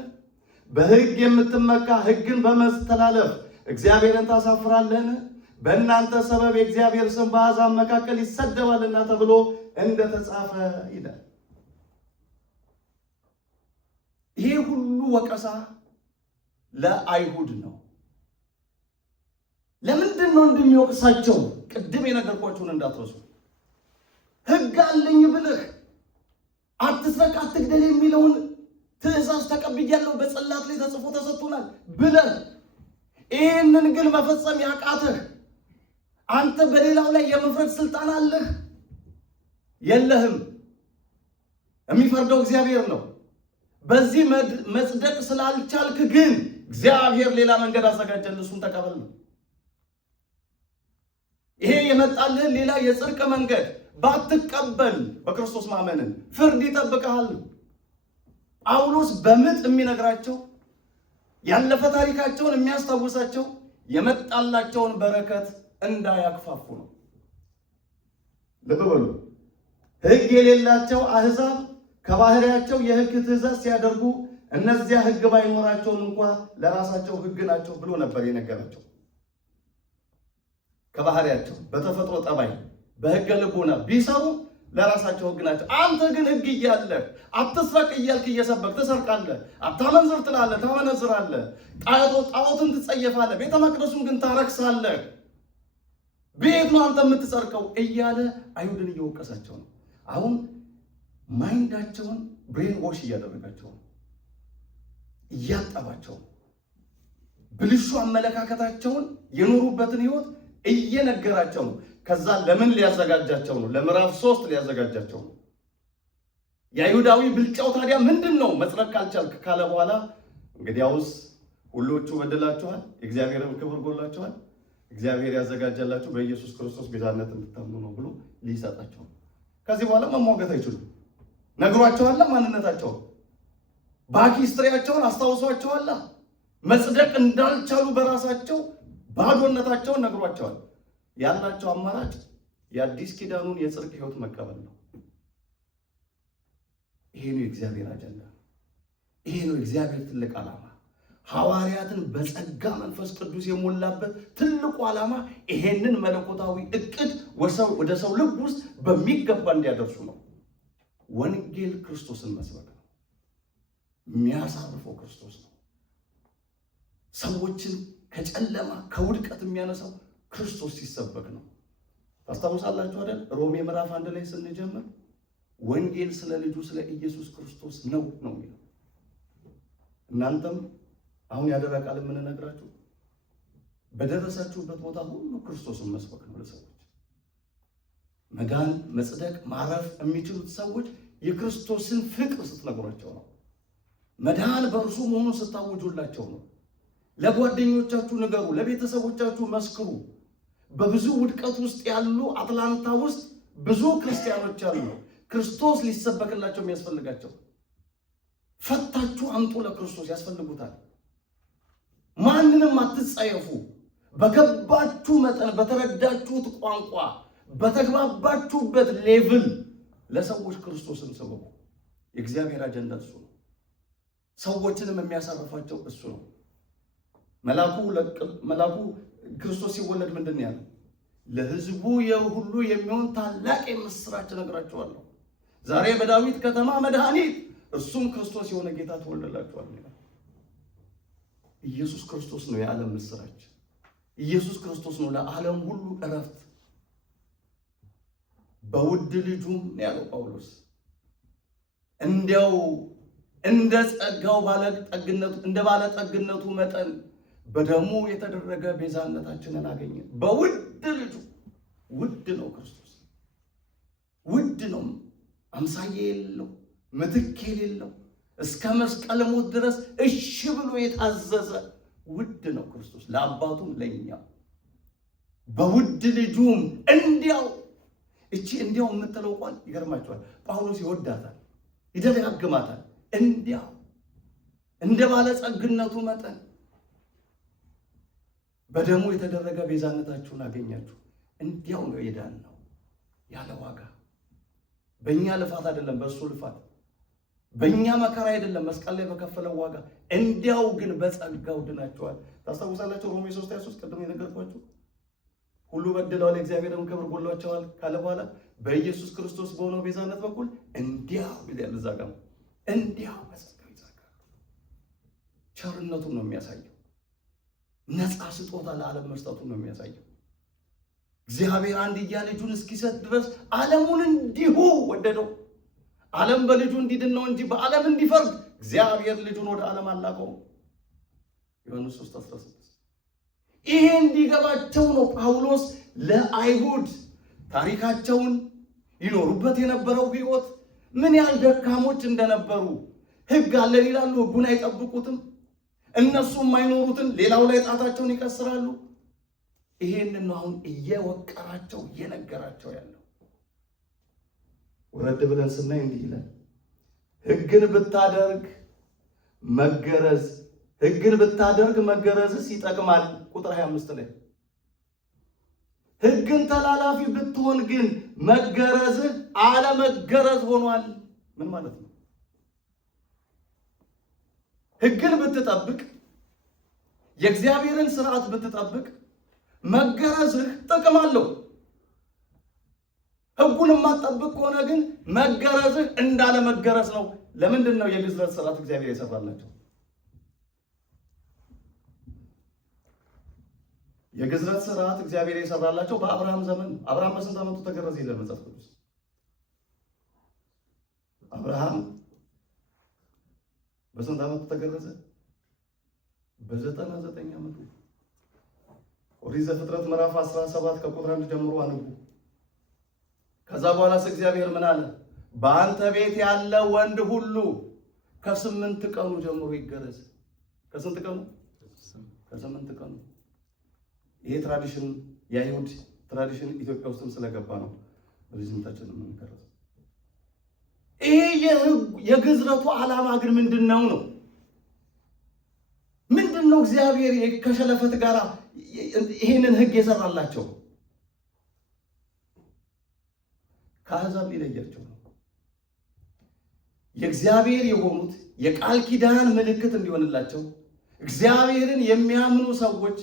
በሕግ የምትመካ ሕግን በመተላለፍ እግዚአብሔርን ታሳፍራለህን? በእናንተ ሰበብ የእግዚአብሔር ስም በአሕዛብ መካከል ይሰደባልና ተብሎ እንደተጻፈ ይላል። ይህ ሁሉ ወቀሳ ለአይሁድ ነው። ለምንድን ነው እንደሚወቅሳቸው? ቅድም የነገርኳችሁን እንዳትረሱ። ሕግ አለኝ ብለህ አትስረቅ፣ አትግደል የሚለውን ትእዛዝ ተቀብያለሁ በጽላት ላይ ተጽፎ ተሰጥቶናል ብለህ ይህንን ግን መፈጸም ያቃተህ አንተ በሌላው ላይ የመፍረድ ስልጣን አለህ? የለህም። የሚፈርደው እግዚአብሔር ነው። በዚህ መጽደቅ ስላልቻልክ ግን እግዚአብሔር ሌላ መንገድ አዘጋጀልህ፣ እሱን ተቀበል ነው። ይሄ የመጣልህን ሌላ የጽድቅ መንገድ ባትቀበል በክርስቶስ ማመንን ፍርድ ይጠብቅሃል። ጳውሎስ በምጥ የሚነግራቸው ያለፈ ታሪካቸውን የሚያስታውሳቸው የመጣላቸውን በረከት እንዳያክፋፉ ነው። ልብ በሉ። ሕግ የሌላቸው አሕዛብ ከባህሪያቸው የሕግ ትእዛዝ ሲያደርጉ እነዚያ ሕግ ባይኖራቸውም እንኳ ለራሳቸው ሕግ ናቸው ብሎ ነበር የነገራቸው። ከባህሪያቸው በተፈጥሮ ጠባይ በሕገ ልቦና ቢሰሩ ለራሳቸው ሕግ ናቸው። አንተ ግን ሕግ እያለህ አትስረቅ እያልክ እየሰበክ ትሰርቃለህ፣ አታመንዝር ትላለህ፣ ታመነዝራለህ፣ ጣዖትን ትጸየፋለህ፣ ቤተ መቅደሱን ግን ታረክሳለህ። ቤት ነው አንተ የምትሰርቀው እያለ አይሁድን እየወቀሳቸው ነው። አሁን ማይንዳቸውን ብሬን ዋሽ እያደረጋቸው ነው፣ እያጠባቸው ነው። ብልሹ አመለካከታቸውን የኖሩበትን ህይወት እየነገራቸው ነው። ከዛ ለምን ሊያዘጋጃቸው ነው? ለምዕራፍ 3 ሊያዘጋጃቸው ነው። የአይሁዳዊ ብልጫው ታዲያ ምንድን ነው? መጽደቅ ካልቻልክ ካለ በኋላ እንግዲያውስ ሁሎቹ በደላችኋል፣ የእግዚአብሔርን ክብር ጎድላችኋል፣ እግዚአብሔር ያዘጋጀላችሁ በኢየሱስ ክርስቶስ ቤዛነት እንድታምኑ ነው ብሎ ሊሰጣቸው። ከዚህ በኋላ መሟገት አይችሉም። ነግሯቸዋል ማንነታቸውን፣ ባኪስትሪያቸውን አስታውሷቸዋል። መጽደቅ እንዳልቻሉ በራሳቸው ባዶነታቸውን ነግሯቸዋል። ያላቸው አማራጭ የአዲስ ኪዳኑን የጽድቅ ህይወት መቀበል ነው። ይሄ ነው የእግዚአብሔር አጀንዳ። ይሄ ነው የእግዚአብሔር ትልቅ ዓላማ። ሐዋርያትን በጸጋ መንፈስ ቅዱስ የሞላበት ትልቁ ዓላማ ይሄንን መለኮታዊ እቅድ ወደ ሰው ልብ ውስጥ በሚገባ እንዲያደርሱ ነው። ወንጌል ክርስቶስን መስበክ ነው። የሚያሳርፈው ክርስቶስ ነው። ሰዎችን ከጨለማ ከውድቀት የሚያነሳው ክርስቶስ ሲሰበክ ነው። ታስታውሳላችሁ አይደል? ሮሜ ምዕራፍ 1 ላይ ስንጀምር ወንጌል ስለ ልጁ ስለ ኢየሱስ ክርስቶስ ነው የሚለው። እናንተም አሁን ያደራ ቃል የምንነግራችሁ በደረሳችሁበት ቦታ ሁሉ ክርስቶስን መስበክ ነው ለሰዎች። መዳን፣ መጽደቅ፣ ማረፍ የሚችሉት ሰዎች የክርስቶስን ፍቅር ስትነግሯቸው ነው። መዳን በእርሱ መሆኑን ስታውጁላቸው ነው። ለጓደኞቻችሁ ንገሩ፣ ለቤተሰቦቻችሁ መስክሩ። በብዙ ውድቀት ውስጥ ያሉ አትላንታ ውስጥ ብዙ ክርስቲያኖች አሉ፣ ክርስቶስ ሊሰበክላቸው የሚያስፈልጋቸው። ፈታችሁ አምጡ፣ ለክርስቶስ ያስፈልጉታል። ማንንም አትጸየፉ። በገባችሁ መጠን፣ በተረዳችሁት ቋንቋ፣ በተግባባችሁበት ሌቭል ለሰዎች ክርስቶስን ስበኩ። የእግዚአብሔር አጀንዳ እሱ ነው። ሰዎችንም የሚያሳርፋቸው እሱ ነው። መላኩ ክርስቶስ ሲወለድ ምንድን ነው ያለው? ለሕዝቡ ሁሉ የሚሆን ታላቅ የምስራች እነግራችኋለሁ፣ ዛሬ በዳዊት ከተማ መድኃኒት እርሱም ክርስቶስ የሆነ ጌታ ተወልዶላችኋል ይላል። ኢየሱስ ክርስቶስ ነው የዓለም ምስራች። ኢየሱስ ክርስቶስ ነው ለዓለም ሁሉ እረፍት። በውድ ልጁም ያለው ጳውሎስ እንዲያው እንደ ጸጋው ባለጠግነቱ እንደ ባለጠግነቱ መጠን በደሙ የተደረገ ቤዛነታችንን አገኘ። በውድ ልጁ። ውድ ነው ክርስቶስ፣ ውድ ነው። አምሳዬ የሌለው ምትክ የሌለው እስከ መስቀል ሞት ድረስ እሺ ብሎ የታዘዘ ውድ ነው ክርስቶስ ለአባቱም ለኛም። በውድ ልጁም እንዲያው እቺ እንዲያው የምትለው ቃል ይገርማቸዋል። ጳውሎስ ይወዳታል፣ ይደጋግማታል። እንዲያው እንደ ባለጸግነቱ መጠን በደሙ የተደረገ ቤዛነታችሁን አገኛችሁ። እንዲያው ነው የዳን ነው ያለ ዋጋ። በእኛ ልፋት አይደለም፣ በእሱ ልፋት፣ በእኛ መከራ አይደለም፣ መስቀል ላይ በከፈለው ዋጋ። እንዲያው ግን በጸጋው ድናችኋል። ታስታውሳላችሁ ሮሜ 3:23 ቅድም የነገርኳችሁ ሁሉ በድለዋል፣ የእግዚአብሔርን ክብር ጎድሏቸዋል ካለ በኋላ በኢየሱስ ክርስቶስ በሆነው ቤዛነት በኩል እንዲያው ይላል። እዛ ጋር እንዲያው በጸጋው ይጸጋሉ። ቸርነቱን ነው የሚያሳየው። ነፃ ስጦታ ለዓለም መስጠቱን ነው የሚያሳየው። እግዚአብሔር አንድያ ልጁን እስኪሰጥ ድረስ ዓለሙን እንዲሁ ወደደው። ዓለም በልጁ እንዲድን ነው እንጂ በዓለም እንዲፈርድ እግዚአብሔር ልጁን ወደ ዓለም አላከውም። ዮሐንስ 3:16 ይሄ እንዲገባቸው ነው ጳውሎስ ለአይሁድ ታሪካቸውን ይኖሩበት የነበረው ሕይወት ምን ያህል ደካሞች እንደነበሩ። ሕግ አለን ይላሉ፣ ሕጉን አይጠብቁትም። እነሱ የማይኖሩትን ሌላው ላይ ጣታቸውን ይቀስራሉ። ይሄንን ነው አሁን እየወቀራቸው እየነገራቸው ያለው። ወረድ ብለን ስናይ እንዲህ ይላል፣ ሕግን ብታደርግ መገረዝስ ይጠቅማል። ቁጥር 25 ላይ ሕግን ተላላፊ ብትሆን ግን መገረዝህ አለመገረዝ ሆኗል። ምን ማለት ነው? ሕግን ብትጠብቅ፣ የእግዚአብሔርን ስርዓት ብትጠብቅ መገረዝህ ጥቅም አለው። ሕጉን የማትጠብቅ ከሆነ ግን መገረዝህ እንዳለ መገረዝ ነው። ለምንድን ነው የግዝረት ስርዓት እግዚአብሔር የሰራላቸው? የግዝረት ስርዓት እግዚአብሔር የሰራላቸው በአብርሃም ዘመን። አብርሃም በስንት ዓመቱ ተገረዘ ይላል መጽሐፍ ቅዱስ? በስንት ዓመቱ ተገረዘ? በ99 ዓመቱ። ኦሪት ዘፍጥረት ምዕራፍ 17 ከቁጥር 1 ጀምሮ አንቡ። ከዛ በኋላ እግዚአብሔር ምን አለ? በአንተ ቤት ያለ ወንድ ሁሉ ከ8 ቀኑ ጀምሮ ይገረዝ። ከስንት ቀኑ? ከ8 ቀኑ። ይሄ ትራዲሽን የአይሁድ ትራዲሽን ኢትዮጵያ ውስጥም ስለገባ ነው በልጅነታችን የምንገረዘው። ይሄ የግዝረቱ ዓላማ ግን ምንድነው ነው? ምንድነው እግዚአብሔር ከሸለፈት ጋር ይሄንን ሕግ የሰራላቸው? ከአሕዛብ ሊለያቸው ነው። የእግዚአብሔር የሆኑት የቃል ኪዳን ምልክት እንዲሆንላቸው እግዚአብሔርን የሚያምኑ ሰዎች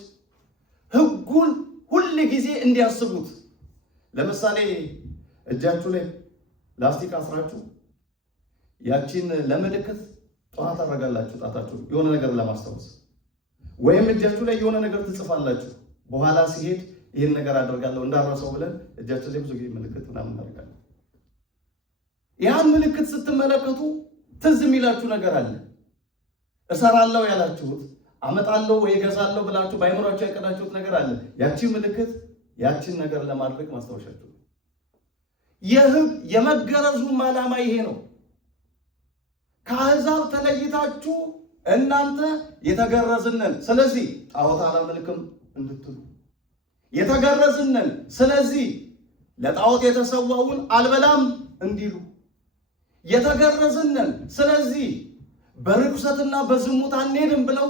ሕጉን ሁል ጊዜ እንዲያስቡት። ለምሳሌ እጃችሁ ላይ ላስቲክ አስራችሁ ያቺን ለምልክት ጠዋት አደረጋላችሁ ጣታችሁ የሆነ ነገር ለማስታወስ፣ ወይም እጃችሁ ላይ የሆነ ነገር ትጽፋላችሁ። በኋላ ሲሄድ ይህን ነገር አደርጋለሁ እንዳረሰው ብለን እጃችን ላይ ብዙ ጊዜ ምልክት ምናምን እናደርጋለን። ያን ምልክት ስትመለከቱ ትዝ የሚላችሁ ነገር አለ። እሰራለሁ ያላችሁት አመጣለሁ ወይ እገዛለሁ ብላችሁ ባይምሯችሁ ያቀዳችሁት ነገር አለ። ያቺ ምልክት ያቺን ነገር ለማድረግ ማስታወሻችሁ። የመገረዙም ዓላማ ይሄ ነው። ከአሕዛብ ተለይታችሁ እናንተ የተገረዝነን ስለዚህ ጣዖት አላመልክም እንድትሉ፣ የተገረዝነን ስለዚህ ለጣዖት የተሰዋውን አልበላም እንዲሉ፣ የተገረዝነን ስለዚህ በርኩሰትና በዝሙት አንሄድም ብለው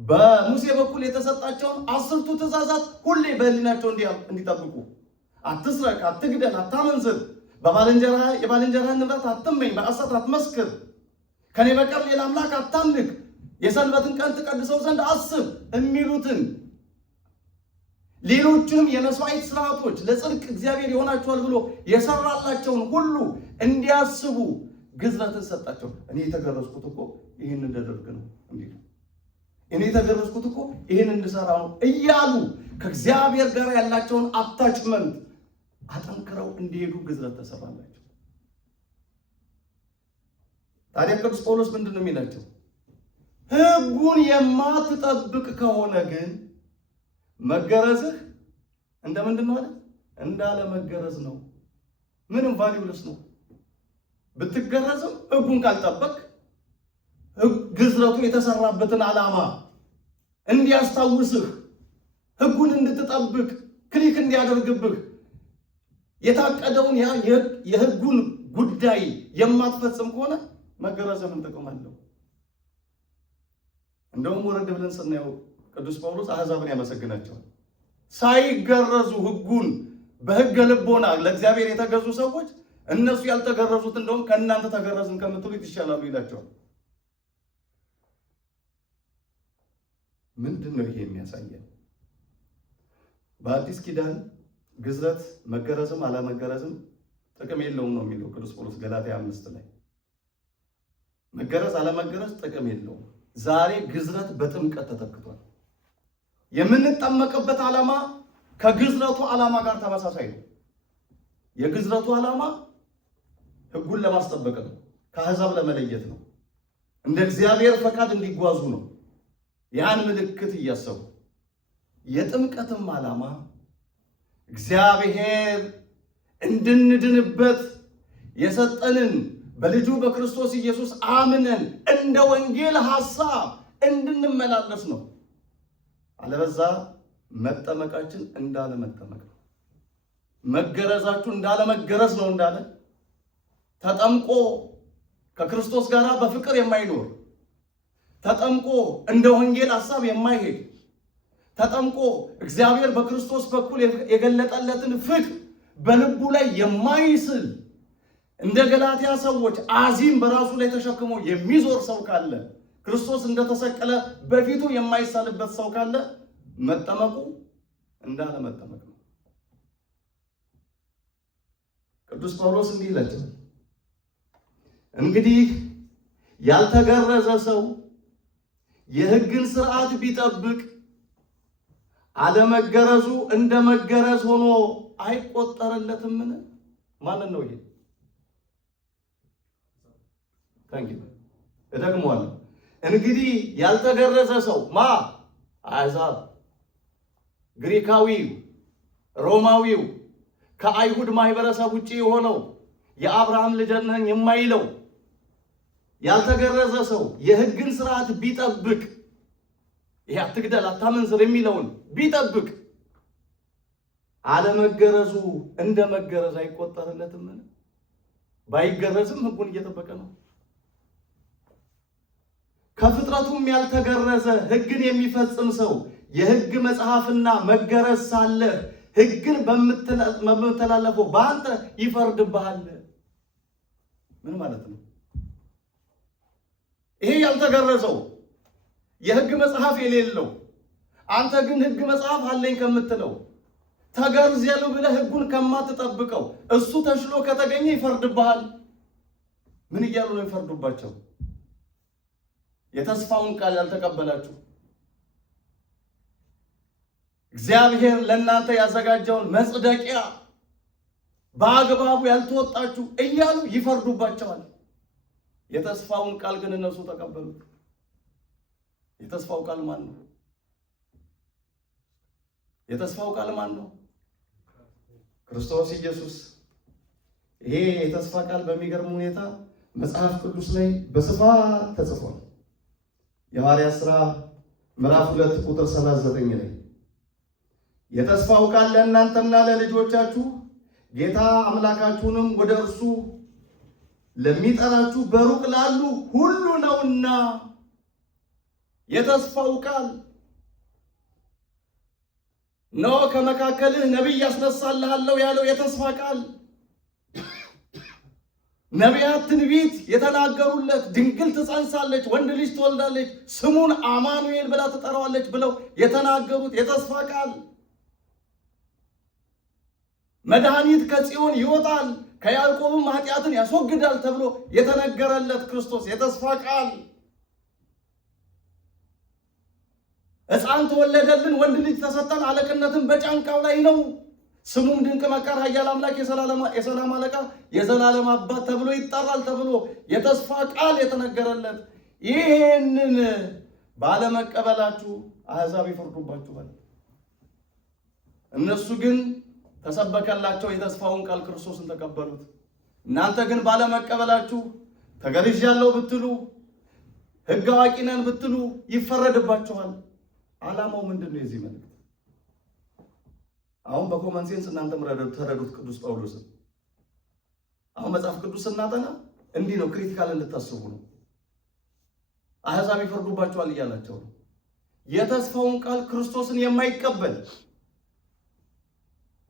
በሙሴ በኩል የተሰጣቸውን 10ቱ ትእዛዛት ሁሌ በሕሊናቸው እንዲጠብቁ፣ አትስረቅ፣ አትግደል፣ አታመንዝር፣ የባልንጀራህን ንብረት አትመኝ፣ በሐሰት አትመስክር፣ ከኔ በቀር ሌላ አምላክ አታምልክ፣ የሰንበትን ቀን ትቀድሰው ዘንድ አስብ የሚሉትን ሌሎችንም የመስዋዕት ስርዓቶች ለጽድቅ እግዚአብሔር ይሆናቸዋል ብሎ የሰራላቸውን ሁሉ እንዲያስቡ ግዝረትን ሰጣቸው። እኔ የተገረዝኩት እኮ ይህን እንዳደርግ ነው እንዲሉ፣ እኔ የተገረዝኩት እኮ ይህን እንድሰራ ነው እያሉ ከእግዚአብሔር ጋር ያላቸውን አታችመንት አጠንክረው እንዲሄዱ ግዝረት ተሰራላቸው። ታዲያ ቅዱስ ጳውሎስ ምንድን ነው የሚላቸው? ሕጉን የማትጠብቅ ከሆነ ግን መገረዝህ እንደምንድን ነው? እንዳለ መገረዝ ነው። ምንም ቫልዩለስ ነው። ብትገረዝም ሕጉን ካልጠበቅ ግዝረቱ የተሰራበትን ዓላማ እንዲያስታውስህ፣ ሕጉን እንድትጠብቅ ክሊክ እንዲያደርግብህ የታቀደውን የሕጉን ጉዳይ የማትፈጽም ከሆነ መገረዝህ ምን ጥቅም አለው? እንደውም ወረድ ብለን ስናየው ቅዱስ ጳውሎስ አሕዛብን ያመሰግናቸዋል። ሳይገረዙ ሕጉን በሕገ ልቦና ለእግዚአብሔር የተገዙ ሰዎች እነሱ ያልተገረዙት እንደውም ከእናንተ ተገረዝን ከምትሉት ይሻላሉ ይላቸዋል። ምንድን ነው ይሄ የሚያሳየን? በአዲስ ኪዳን ግዝረት መገረዝም አለመገረዝም ጥቅም የለውም ነው የሚለው ቅዱስ ጳውሎስ ገላትያ 5 ላይ። መገረዝ አለመገረዝ ጥቅም የለውም። ዛሬ ግዝረት በጥምቀት ተተክቷል። የምንጠመቅበት ዓላማ ከግዝረቱ ዓላማ ጋር ተመሳሳይ ነው። የግዝረቱ ዓላማ ሕጉን ለማስጠበቅ ነው። ከአሕዛብ ለመለየት ነው። እንደ እግዚአብሔር ፈቃድ እንዲጓዙ ነው። ያን ምልክት እያሰቡ የጥምቀትም ዓላማ እግዚአብሔር እንድንድንበት የሰጠንን በልጁ በክርስቶስ ኢየሱስ አምነን እንደ ወንጌል ሐሳብ እንድንመላለስ ነው። አለበዛ መጠመቃችን እንዳለ መጠመቅ ነው። መገረዛችሁ እንዳለ መገረዝ ነው እንዳለ ተጠምቆ ከክርስቶስ ጋር በፍቅር የማይኖር ተጠምቆ እንደ ወንጌል ሐሳብ የማይሄድ ተጠምቆ እግዚአብሔር በክርስቶስ በኩል የገለጠለትን ፍቅር በልቡ ላይ የማይስል እንደ ገላትያ ሰዎች አዚም በራሱ ላይ ተሸክሞ የሚዞር ሰው ካለ ክርስቶስ እንደተሰቀለ በፊቱ የማይሳልበት ሰው ካለ መጠመቁ እንዳለ መጠመቅ ነው። ቅዱስ ጳውሎስ እንዲህ ይላል፣ እንግዲህ ያልተገረዘ ሰው የሕግን ሥርዓት ቢጠብቅ አለመገረዙ እንደ መገረዝ ሆኖ አይቆጠርለትምን? ማንን ነው ይሄ? እደግመዋለሁ። እንግዲህ ያልተገረዘ ሰው አሕዛብ፣ ግሪካዊው፣ ሮማዊው፣ ከአይሁድ ማህበረሰብ ውጪ የሆነው የአብርሃም ልጅ ነኝ የማይለው ያልተገረዘ ሰው የሕግን ስርዓት ቢጠብቅ፣ ይሄ አትግደል አታመንዝር የሚለውን ቢጠብቅ አለመገረዙ እንደ መገረዝ አይቆጠርለትም? ባይገረዝም ሕጉን እየጠበቀ ነው። ከፍጥረቱም ያልተገረዘ ሕግን የሚፈጽም ሰው የሕግ መጽሐፍና መገረዝ ሳለ ሕግን በምትላለፈው በአንተ ይፈርድብሃል። ምን ማለት ነው? ይሄ ያልተገረዘው የሕግ መጽሐፍ የሌለው አንተ ግን ሕግ መጽሐፍ አለኝ ከምትለው ተገርዣለሁ ብለህ ሕጉን ከማትጠብቀው እሱ ተሽሎ ከተገኘ ይፈርድብሃል። ምን እያሉ ነው ይፈርዱባቸው? የተስፋውን ቃል ያልተቀበላችሁ እግዚአብሔር ለእናንተ ያዘጋጀውን መጽደቂያ በአግባቡ ያልተወጣችሁ እያሉ ይፈርዱባቸዋል። የተስፋውን ቃል ግን እነሱ ተቀበሉት። የተስፋው ቃል ማን ነው? የተስፋው ቃል ማን ነው? ክርስቶስ ኢየሱስ። ይሄ የተስፋ ቃል በሚገርም ሁኔታ መጽሐፍ ቅዱስ ላይ በስፋት ተጽፏል። የሐዋርያት ሥራ ምዕራፍ 2 ቁጥር 39 ላይ የተስፋው ቃል ለእናንተና ለልጆቻችሁ ጌታ አምላካችሁንም ወደ እርሱ ለሚጠራችሁ በሩቅ ላሉ ሁሉ ነውና። የተስፋው ቃል ነው። ከመካከልህ ነቢይ ያስነሳልሃለሁ ያለው የተስፋ ቃል፣ ነቢያት ትንቢት የተናገሩለት ድንግል ትጸንሳለች፣ ወንድ ልጅ ትወልዳለች፣ ስሙን አማኑኤል ብላ ትጠራዋለች ብለው የተናገሩት የተስፋ ቃል፣ መድኃኒት ከጽዮን ይወጣል ከያዕቆብም ኃጢአትን ያስወግዳል ተብሎ የተነገረለት ክርስቶስ የተስፋ ቃል፣ ሕፃን ተወለደልን ወንድ ልጅ ተሰጠን አለቅነትን በጫንቃው ላይ ነው፣ ስሙም ድንቅ መካር፣ ኃያል አምላክ፣ የሰላም አለቃ፣ የዘላለም አባት ተብሎ ይጠራል ተብሎ የተስፋ ቃል የተነገረለት። ይህንን ባለመቀበላችሁ አሕዛብ ይፈርዱባችኋል። እነሱ ግን ተሰበከላቸው የተስፋውን ቃል ክርስቶስን ተቀበሉት። እናንተ ግን ባለመቀበላችሁ ተገርዣለሁ ብትሉ ሕግ አዋቂ ነን ብትሉ ይፈረድባችኋል። ዓላማው ምንድን ነው የዚህ መልእክት? አሁን በኮመን ሴንስ እናንተም ተረዱት። ቅዱስ ጳውሎስን አሁን መጽሐፍ ቅዱስ እናጠና እንዲህ ነው፣ ክሪቲካል እንድታስቡ ነው። አሕዛብ ይፈርዱባችኋል እያላቸው ነው። የተስፋውን ቃል ክርስቶስን የማይቀበል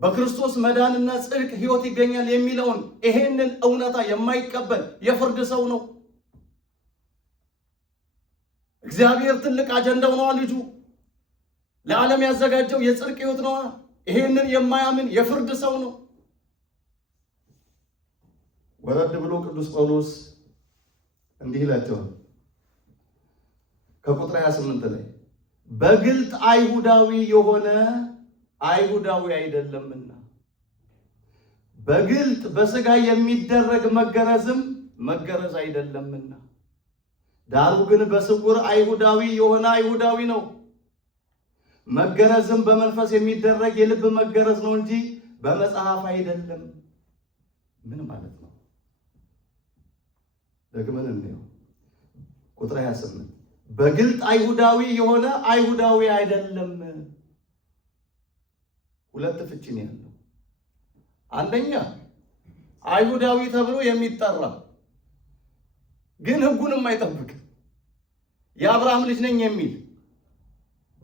በክርስቶስ መዳንና ጽድቅ ሕይወት ይገኛል የሚለውን ይሄንን እውነታ የማይቀበል የፍርድ ሰው ነው። እግዚአብሔር ትልቅ አጀንዳው ነዋ ልጁ ለዓለም ያዘጋጀው የጽድቅ ሕይወት ነዋ። ይሄንን የማያምን የፍርድ ሰው ነው። ወረድ ብሎ ቅዱስ ጳውሎስ እንዲህ ይላቸዋል ከቁጥር 28 ላይ በግልጥ አይሁዳዊ የሆነ አይሁዳዊ አይደለምና፣ በግልጥ በሥጋ የሚደረግ መገረዝም መገረዝ አይደለምና፣ ዳሩ ግን በስውር አይሁዳዊ የሆነ አይሁዳዊ ነው። መገረዝም በመንፈስ የሚደረግ የልብ መገረዝ ነው እንጂ በመጽሐፍ አይደለም። ምን ማለት ነው? ደግመን እንየው። ቁጥር 28 በግልጥ አይሁዳዊ የሆነ አይሁዳዊ አይደለም። ሁለት ፍቺ ነው ያለው። አንደኛ አይሁዳዊ ተብሎ የሚጠራ ግን ሕጉን የማይጠብቅ የአብርሃም ልጅ ነኝ የሚል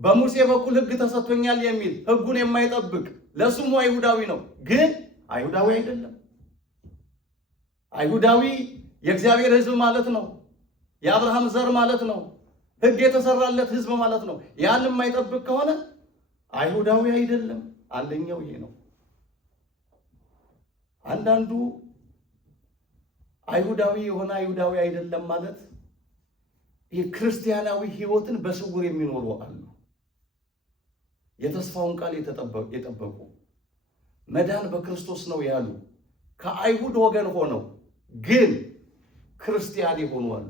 በሙሴ በኩል ሕግ ተሰጥቶኛል የሚል ሕጉን የማይጠብቅ ለስሙ አይሁዳዊ ነው፣ ግን አይሁዳዊ አይደለም። አይሁዳዊ የእግዚአብሔር ሕዝብ ማለት ነው። የአብርሃም ዘር ማለት ነው። ሕግ የተሰራለት ሕዝብ ማለት ነው። ያን የማይጠብቅ ከሆነ አይሁዳዊ አይደለም። አንደኛው ይሄ ነው። አንዳንዱ አይሁዳዊ የሆነ አይሁዳዊ አይደለም ማለት ይህ ክርስቲያናዊ ሕይወትን በስውር የሚኖሩ አሉ። የተስፋውን ቃል የጠበቁ መዳን በክርስቶስ ነው ያሉ ከአይሁድ ወገን ሆነው ግን ክርስቲያን የሆኑ አሉ።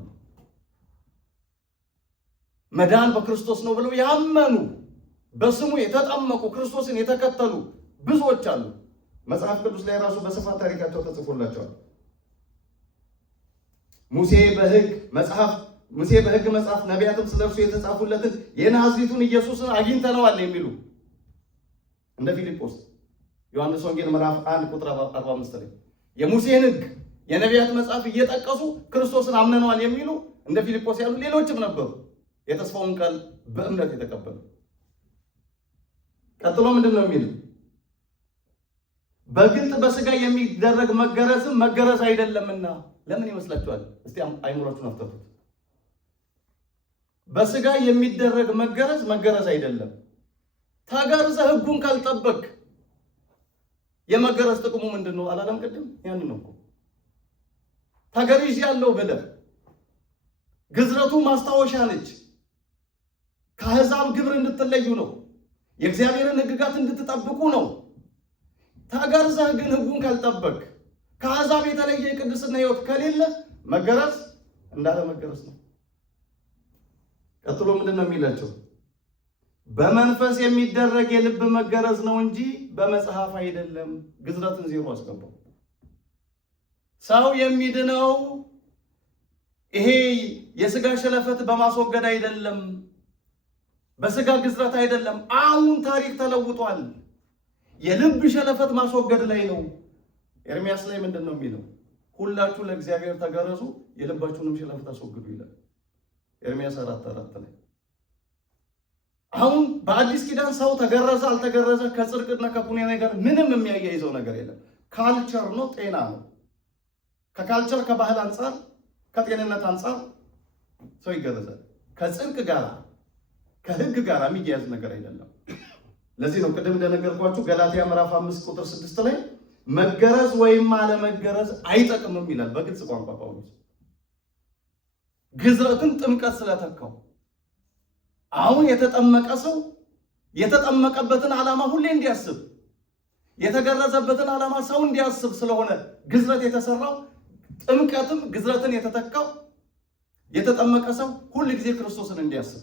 መዳን በክርስቶስ ነው ብለው ያመኑ በስሙ የተጠመቁ ክርስቶስን የተከተሉ ብዙዎች አሉ። መጽሐፍ ቅዱስ ላይ ራሱ በስፋት ታሪካቸው ተጽፎላቸዋል። ሙሴ በሕግ መጽሐፍ ነቢያትም ስለ እርሱ የተጻፉለትን የናዝሬቱን ኢየሱስን አግኝተነዋል የሚሉ እንደ ፊልጶስ ዮሐንስ ወንጌል ምዕራፍ 1 ቁጥር 45 ላይ የሙሴን ሕግ የነቢያት መጽሐፍ እየጠቀሱ ክርስቶስን አምነነዋል የሚሉ እንደ ፊልጶስ ያሉ ሌሎችም ነበሩ፣ የተስፋውን ቃል በእምነት የተቀበሉ። ቀጥሎ ምንድን ነው የሚለው? በግልጥ በስጋ የሚደረግ መገረዝም መገረዝ አይደለምና። ለምን ይመስላችኋል? እስቲ አይምሯችሁን አፍተቱት። በስጋ የሚደረግ መገረዝ መገረዝ አይደለም። ተገርዘህ ሕጉን ካልጠበቅ የመገረዝ ጥቅሙ ምንድን ነው አላለም? ቅድም ያንን ነው እኮ ተገርዣለሁ ብለህ ግዝረቱ ማስታወሻ ነች። ከአሕዛብ ግብር እንድትለዩ ነው። የእግዚአብሔርን ሕግጋት እንድትጠብቁ ነው። ተገርዘህ ግን ሕጉን ካልጠበቅ ከአሕዛብ የተለየ የቅድስና ሕይወት ከሌለ መገረዝ እንዳለ መገረዝ ነው። ቀጥሎ ምንድን ነው የሚላቸው? በመንፈስ የሚደረግ የልብ መገረዝ ነው እንጂ በመጽሐፍ አይደለም። ግዝረትን ዜሮ አስገባው። ሰው የሚድነው ይሄ የስጋ ሸለፈት በማስወገድ አይደለም፣ በስጋ ግዝረት አይደለም። አሁን ታሪክ ተለውጧል። የልብ ሸለፈት ማስወገድ ላይ ነው። ኤርምያስ ላይ ምንድን ነው የሚለው? ሁላችሁ ለእግዚአብሔር ተገረዙ የልባችሁንም ሸለፈት አስወግዱ ይላል ኤርምያስ 4:4 ላይ። አሁን በአዲስ ኪዳን ሰው ተገረዘ አልተገረዘ ከጽድቅና ከኩነኔ ጋር ምንም የሚያያይዘው ነገር የለም። ካልቸር ነው፣ ጤና ነው። ከካልቸር ከባህል አንጻር ከጤንነት አንጻር ሰው ይገረዛል። ከጽድቅ ጋር ከሕግ ጋር የሚያያዝ ነገር አይደለም። ለዚህ ነው ቅድም እንደነገርኳችሁ ገላትያ ምዕራፍ 5 ቁጥር 6 ላይ መገረዝ ወይም አለመገረዝ አይጠቅምም ይላል በግልጽ ቋንቋ ጳውሎስ። ግዝረትን ጥምቀት ስለተካው አሁን የተጠመቀ ሰው የተጠመቀበትን ዓላማ ሁሌ እንዲያስብ፣ የተገረዘበትን ዓላማ ሰው እንዲያስብ ስለሆነ ግዝረት የተሰራው ጥምቀትም ግዝረትን የተተካው የተጠመቀ ሰው ሁል ጊዜ ክርስቶስን እንዲያስብ፣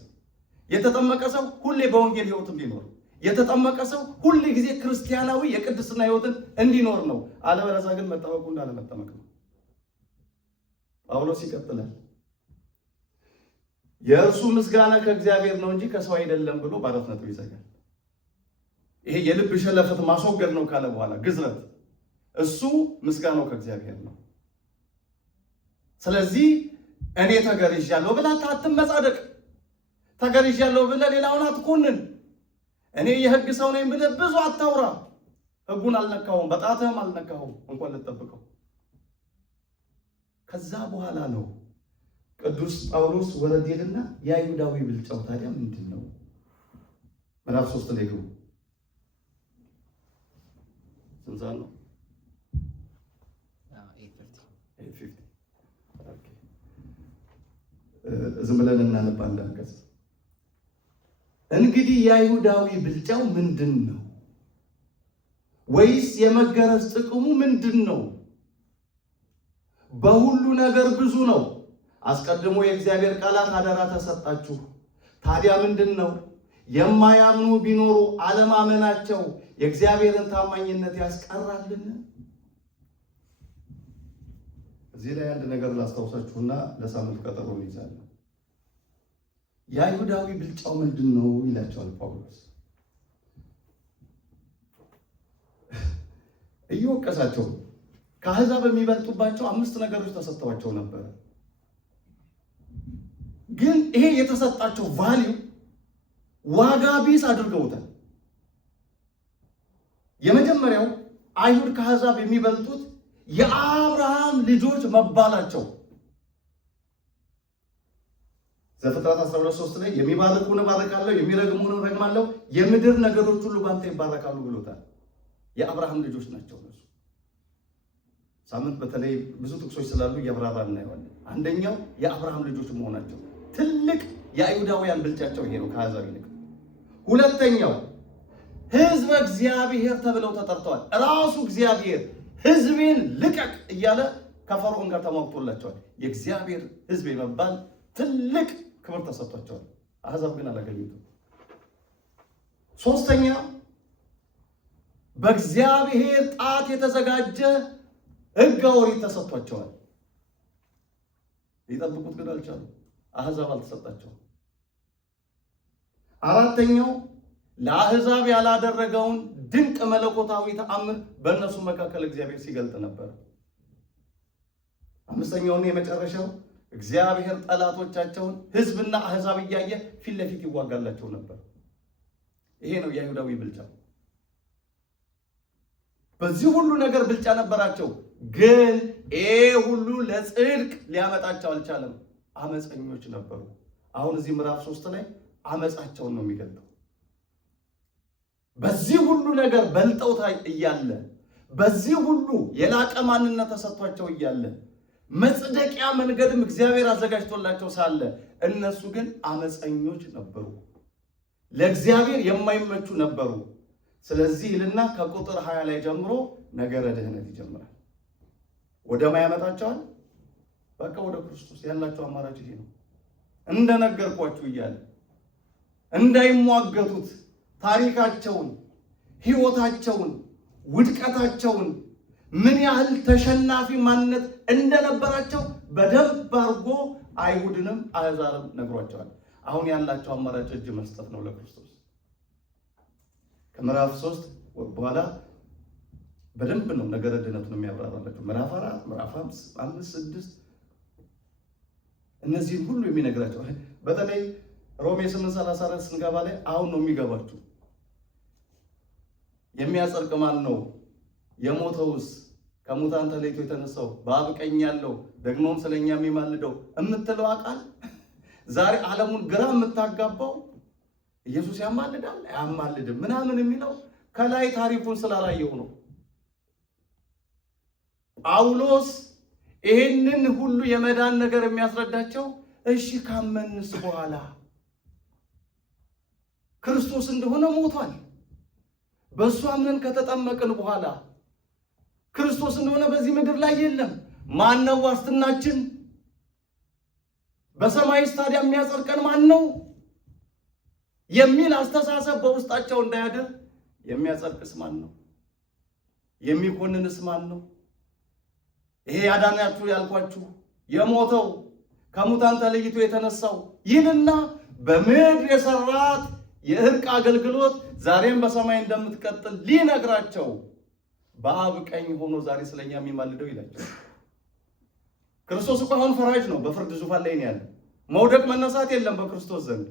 የተጠመቀ ሰው ሁሌ በወንጌል ሕይወት እንዲኖር፣ የተጠመቀ ሰው ሁል ጊዜ ክርስቲያናዊ የቅድስና ሕይወትን እንዲኖር ነው። አለበለዚያ ግን መጠመቁ እንዳለመጠመቅ ነው። ጳውሎስ ይቀጥላል። የእርሱ ምስጋና ከእግዚአብሔር ነው እንጂ ከሰው አይደለም ብሎ በአራት ነጥብ ይዘጋል። ይሄ የልብ ሸለፈት ማስወገድ ነው ካለ በኋላ ግዝረት፣ እሱ ምስጋናው ከእግዚአብሔር ነው። ስለዚህ እኔ ተገርዣለሁ ብለህ አትመጻደቅ። ተገርዣለሁ ብለህ ሌላውን አትኮንን። እኔ የሕግ ሰው ነኝ ብለህ ብዙ አታውራ። ሕጉን አልነካሁም፣ በጣትህም አልነካሁም እንኳን ልጠብቀው። ከዛ በኋላ ነው ቅዱስ ጳውሎስ ወረድ ይልና የአይሁዳዊ ብልጫው ታዲያ ምንድን ነው? ምዕራፍ 3 ላይ ግቡ። ስንት ነው? 8:50 ዝም ብለን እናነባ እንዳንቀጽ። እንግዲህ የአይሁዳዊ ብልጫው ምንድን ነው? ወይስ የመገረዝ ጥቅሙ ምንድን ነው? በሁሉ ነገር ብዙ ነው። አስቀድሞ የእግዚአብሔር ቃላት አደራ ተሰጣችሁ። ታዲያ ምንድን ነው? የማያምኑ ቢኖሩ አለማመናቸው የእግዚአብሔርን ታማኝነት ያስቀራልን? እዚህ ላይ አንድ ነገር ላስታውሳችሁና ለሳምንት ቀጠሮ እንይዛለን። የአይሁዳዊ ብልጫው ምንድን ነው ይላቸዋል ጳውሎስ። እየወቀሳቸው ከአሕዛብ የሚበልጡባቸው 5 ነገሮች ተሰጥተዋቸው ነበር። ግን ይሄ የተሰጣቸው ቫልዩ ዋጋ ቢስ አድርገውታል። የመጀመሪያው አይሁድ ከአሕዛብ የሚበልጡት የአብርሃም ልጆች መባላቸው። ዘፍጥረት 12:3 ላይ የሚባርኩህን እባርካለሁ፣ የሚረግሙህን እረግማለሁ፣ የምድር ነገዶች ሁሉ ባንተ ይባረካሉ ብሎታል። የአብርሃም ልጆች ናቸው እነሱ። ሳምንት በተለይ ብዙ ጥቅሶች ስላሉ እያብራራ እናየዋለን። አንደኛው የአብርሃም ልጆች መሆናቸው ትልቅ የአይሁዳውያን ብልጫቸው ይሄ ነው ከአሕዛብ ይልቅ። ሁለተኛው ሕዝበ እግዚአብሔር ተብለው ተጠርተዋል። ራሱ እግዚአብሔር ሕዝቤን ልቀቅ እያለ ከፈርዖን ጋር ተሟግቶላቸዋል። የእግዚአብሔር ሕዝብ የመባል ትልቅ ክብር ተሰጥቷቸዋል። አሕዛብ ግን አላገኙትም። ሶስተኛ በእግዚአብሔር ጣት የተዘጋጀ ሕገ ኦሪት ተሰጥቷቸዋል። ሊጠብቁት ግን አልቻሉም። አሕዛብ አልተሰጣቸውም። አራተኛው ለአሕዛብ ያላደረገውን ድንቅ መለኮታዊ ተአምር በእነሱ መካከል እግዚአብሔር ሲገልጥ ነበር። አምስተኛውና የመጨረሻው እግዚአብሔር ጠላቶቻቸውን ሕዝብና አሕዛብ እያየ ፊት ለፊት ይዋጋላቸው ነበር። ይሄ ነው የአይሁዳዊ ብልጫ። በዚህ ሁሉ ነገር ብልጫ ነበራቸው፣ ግን ይሄ ሁሉ ለጽድቅ ሊያመጣቸው አልቻለም። አመፀኞች ነበሩ። አሁን እዚህ ምዕራፍ 3 ላይ አመፃቸውን ነው የሚገልጠው። በዚህ ሁሉ ነገር በልጠው እያለ በዚህ ሁሉ የላቀ ማንነት ተሰጥቷቸው እያለ መጽደቂያ መንገድም እግዚአብሔር አዘጋጅቶላቸው ሳለ እነሱ ግን አመፀኞች ነበሩ፣ ለእግዚአብሔር የማይመቹ ነበሩ። ስለዚህ ይልና ከቁጥር 20 ላይ ጀምሮ ነገረ ድህነት ይጀምራል። ወደ ማን ያመጣቸዋል? በቃ ወደ ክርስቶስ። ያላቸው አማራጭ ይሄ ነው። እንደነገርኳችሁ እያለ እንዳይሟገቱት ታሪካቸውን፣ ሕይወታቸውን፣ ውድቀታቸውን ምን ያህል ተሸናፊ ማንነት እንደነበራቸው በደንብ አድርጎ አይሁድንም አሕዛብም ነግሯቸዋል። አሁን ያላቸው አማራጭ እጅ መስጠት ነው ለክርስቶስ። ከምዕራፍ 3 በኋላ በደንብ ነው ነገረ ድህነቱን የሚያብራራላቸው። ምዕራፍ 4፣ ምዕራፍ 5፣ 6 እነዚህን ሁሉ የሚነግራቸው። በተለይ ሮሜ 8:34 ስንገባ ላይ አሁን ነው የሚገባችሁ። የሚያጸድቅ ማን ነው? የሞተውስ ከሙታን ተለይቶ የተነሳው በአብ ቀኝ ያለው ደግሞም ስለኛ የሚማልደው የምትለው ቃል ዛሬ ዓለሙን ግራ የምታጋባው ኢየሱስ ያማልዳል አያማልድም ምናምን የሚለው ከላይ ታሪኩን ስላላየው ነው። ጳውሎስ ይሄንን ሁሉ የመዳን ነገር የሚያስረዳቸው እሺ ካመንስ በኋላ ክርስቶስ እንደሆነ ሞቷል፣ በእሱ አምነን ከተጠመቅን በኋላ ክርስቶስ እንደሆነ በዚህ ምድር ላይ የለም። ማን ነው ዋስትናችን? በሰማይ ታዲያ የሚያጸድቀን ማን ነው የሚል አስተሳሰብ በውስጣቸው እንዳያድር የሚያጸድቅስ ማን ነው? የሚኮንንስ ማን ነው? ይሄ ያዳናችሁ ያልኳችሁ የሞተው ከሙታን ተለይቶ የተነሳው ይልና በምድር የሰራት የእርቅ አገልግሎት ዛሬም በሰማይ እንደምትቀጥል ሊነግራቸው በአብ ቀኝ ሆኖ ዛሬ ስለኛ የሚማልደው ይላቸው። ክርስቶስ እኮ አሁን ፈራጅ ነው፣ በፍርድ ዙፋን ላይ ነው ያለው። መውደቅ መነሳት የለም በክርስቶስ ዘንድ።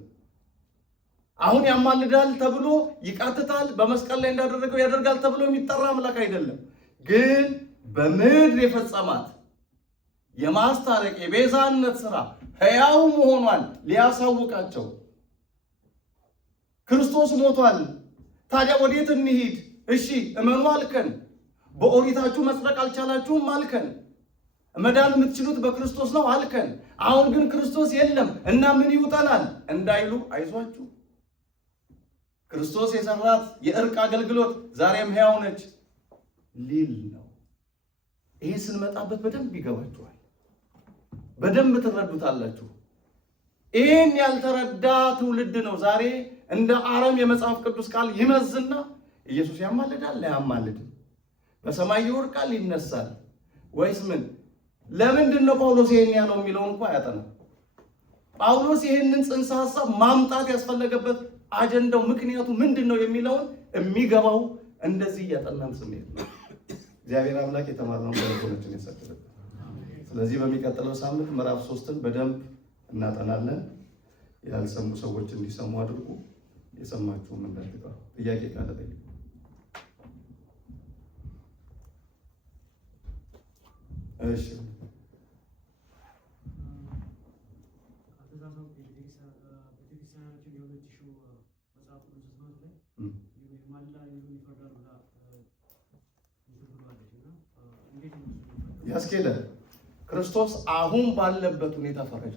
አሁን ያማልዳል ተብሎ ይቃትታል፣ በመስቀል ላይ እንዳደረገው ያደርጋል ተብሎ የሚጠራ አምላክ አይደለም። ግን በምድር የፈጸማት የማስታረቅ የቤዛነት ስራ ሕያው መሆኗን ሊያሳውቃቸው ክርስቶስ ሞቷል። ታዲያ ወዴት እንሂድ? እሺ እመኑ አልከን። በኦሪታችሁ መጽደቅ አልቻላችሁም አልከን። መዳን የምትችሉት በክርስቶስ ነው አልከን። አሁን ግን ክርስቶስ የለም እና ምን ይውጠናል እንዳይሉ አይዟችሁ፣ ክርስቶስ የሰራት የእርቅ አገልግሎት ዛሬም ሕያው ነች ሊል ነው። ይሄ ስንመጣበት በደንብ ይገባችኋል፣ በደንብ ትረዱታላችሁ። ይህን ያልተረዳ ትውልድ ነው ዛሬ እንደ አረም የመጽሐፍ ቅዱስ ቃል ይመዝና ኢየሱስ ያማልዳል አያማልድም፣ በሰማይ ይወርቃል ይነሳል ወይስ ምን? ለምንድን ነው ጳውሎስ ይሄን ያለው የሚለውን እንኳን አያጠናም። ጳውሎስ ይሄንን ጽንሰ ሐሳብ ማምጣት ያስፈለገበት አጀንዳው ምክንያቱ ምንድን ነው የሚለውን የሚገባው እንደዚህ እያጠናን ስሜት ነው። እግዚአብሔር አምላክ የተማርነው በልቦናችን ያሳድርብን። ስለዚህ በሚቀጥለው ሳምንት ምዕራፍ 3ን በደንብ እናጠናለን። ያልሰሙ ሰዎች እንዲሰሙ አድርጉ፣ የሰማችሁም እንዳትቀሩ። ጥያቄ ካለ ጠይቁ። እሺ ያስኬዳል። ክርስቶስ አሁን ባለበት ሁኔታ ፈረጀ።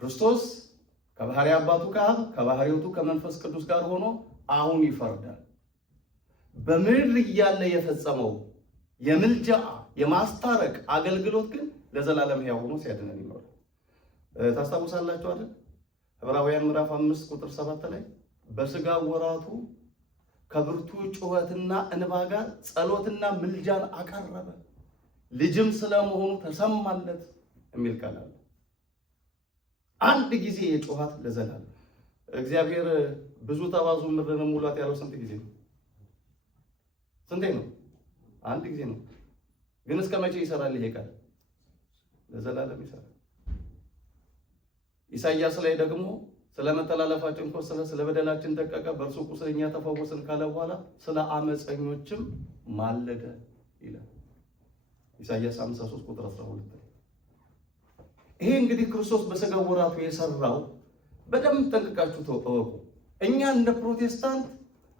ክርስቶስ ከባህሪ አባቱ ከአብ ከባህሪውቱ ከመንፈስ ቅዱስ ጋር ሆኖ አሁን ይፈርዳል። በምድር እያለ የፈጸመው የምልጃ የማስታረቅ አገልግሎት ግን ለዘላለም ሕያው ሆኖ ሲያድነን ይኖራል። ታስታውሳላችሁ አይደል? ዕብራውያን ምዕራፍ 5 ቁጥር 7 ላይ በሥጋ ወራቱ ከብርቱ ጩኸትና እንባ ጋር ጸሎትና ምልጃን አቀረበ፣ ልጅም ስለመሆኑ ተሰማለት የሚል ቃል አለ። አንድ ጊዜ የጮኻት ለዘላለም። እግዚአብሔር ብዙ ተባዙ ምድርን ሙላት ያለው ስንት ጊዜ ነው? ስንቴ ነው? አንድ ጊዜ ነው። ግን እስከ መቼ ይሰራል ይሄ ቃል? ለዘላለም ይሰራል። ኢሳይያስ ላይ ደግሞ ስለ መተላለፋችን ቆሰለ፣ ስለ በደላችን ደቀቀ፣ በእርሱ ቁስል እኛ ተፈወስን ካለ በኋላ ስለ አመፀኞችም ማለደ ይላል። ኢሳይያስ 53 ቁጥር 12። ይሄ እንግዲህ ክርስቶስ በሥጋ ወራቱ የሰራው በደንብ ጠንቅቃችሁ ተወቁ። እኛ እንደ ፕሮቴስታንት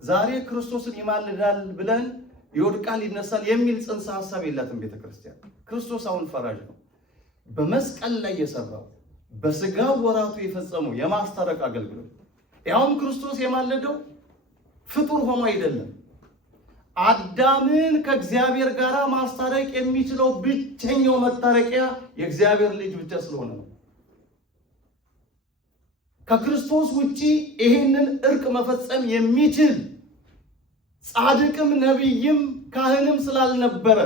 ዛሬ ክርስቶስን ይማልዳል ብለን ይወድቃል ይነሳል የሚል ጽንሰ ሐሳብ የላትም ቤተ ክርስቲያን። ክርስቶስ አሁን ፈራጅ ነው። በመስቀል ላይ የሰራው በሥጋ ወራቱ የፈጸመው የማስታረቅ አገልግሎት፣ ያውም ክርስቶስ የማለደው ፍጡር ሆኖ አይደለም። አዳምን ከእግዚአብሔር ጋር ማስታረቅ የሚችለው ብቸኛው መታረቂያ የእግዚአብሔር ልጅ ብቻ ስለሆነ ነው። ከክርስቶስ ውጪ ይህንን እርቅ መፈጸም የሚችል ጻድቅም ነቢይም ካህንም ስላልነበረ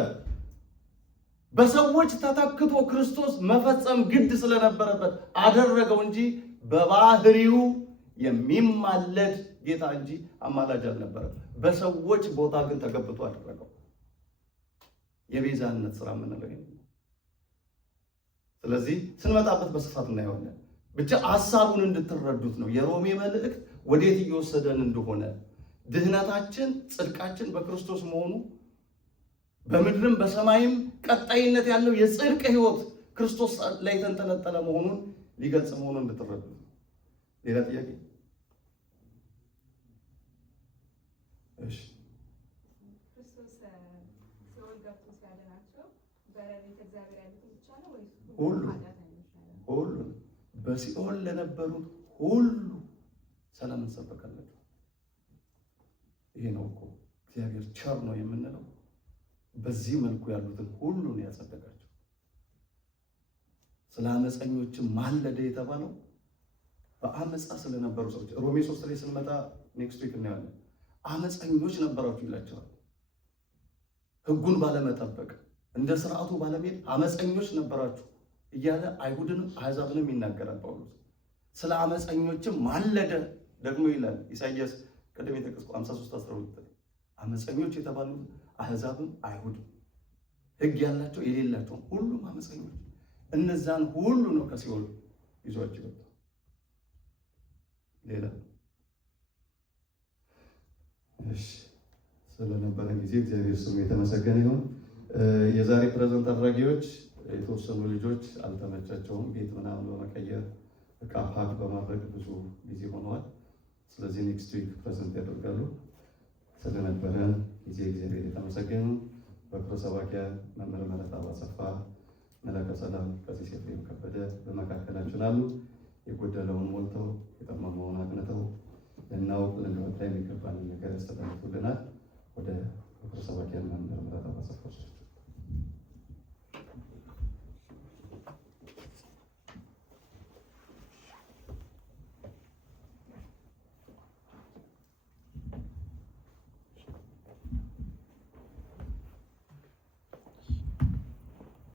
በሰዎች ተተክቶ ክርስቶስ መፈጸም ግድ ስለነበረበት አደረገው እንጂ በባህሪው የሚማለድ ጌታ እንጂ አማላጅ አልነበረም። በሰዎች ቦታ ግን ተገብቶ አደረገው። የቤዛነት ስራ የምንለው ይሄ። ስለዚህ ስንመጣበት በስፋት እናየዋለን። ብቻ ሐሳቡን እንድትረዱት ነው። የሮሜ መልእክት ወዴት እየወሰደን እንደሆነ ድህነታችን፣ ጽድቃችን በክርስቶስ መሆኑ በምድርም በሰማይም ቀጣይነት ያለው የጽድቅ ሕይወት ክርስቶስ ላይ የተንጠለጠለ መሆኑን ሊገልጽ መሆኑን እንድትረዱት። ሌላ ጥያቄ? እሺ። ክርስቶስ ሲኦል ገብቶ ሲያድናቸው በቤተ እግዚአብሔር ያሉትን ብቻ ነው ወይስ ሁሉ? በሲኦል ለነበሩት ሁሉ ሰላምን ሰበከላቸው። ይሄ ነው እኮ እግዚአብሔር ቸር ነው የምንለው። በዚህ መልኩ ያሉትን ሁሉ ነው ያጸደቃቸው። ስለ አመፀኞችም ማለደ የተባለው በአመፃ ስለነበሩ ሰዎች ሮሜ 3 ላይ ስንመጣ ኔክስት ዊክ እናያለን። አመፀኞች ነበራችሁ ይላቸዋል። ሕጉን ባለመጠበቅ እንደ ስርዓቱ ባለመሄድ አመፀኞች ነበራችሁ እያለ አይሁድንም አሕዛብንም ይናገራል ጳውሎስ። ስለ አመፀኞችም ማለደ ደግሞ ይላል ኢሳይያስ ቅድም የጠቀስኩ 53:12 አመፀኞች የተባሉት አሕዛብም አይሁድም፣ ሕግ ያላቸው የሌላቸው ሁሉም አመፀኞች፣ እነዛን ሁሉ ነው ከሲኦል ይዟቸው ይወጣ። ሌላ? እሺ፣ ስለነበረን ጊዜ እግዚአብሔር ስሙ የተመሰገነ ይሁን። የዛሬ ፕሬዘንት አድራጊዎች የተወሰኑ ልጆች አልተመቻቸውም። ቤት ምናምን በመቀየር እቃ ፓክ በማድረግ ብዙ ጊዜ ሆነዋል። ስለዚህ ኔክስት ዊክ ፕሬዘንት ያደርጋሉ። ስለነበረን ጊዜ እግዚአብሔር የተመሰገነ። በክሮ ሰባኪያን መምህር ምህረት አባሰፋ፣ መላከ ሰላም ቀሲስ ኤፍሬም ከበደ በመካከላችን አሉ። የጎደለውን ሞልተው የጠመመውን አቅንተው ልናውቅ ልንረዳ የሚገባንን ነገር ያስተላልፉልናል። ወደ በክሮ ሰባኪያን መምህር ምህረት አባሰፋ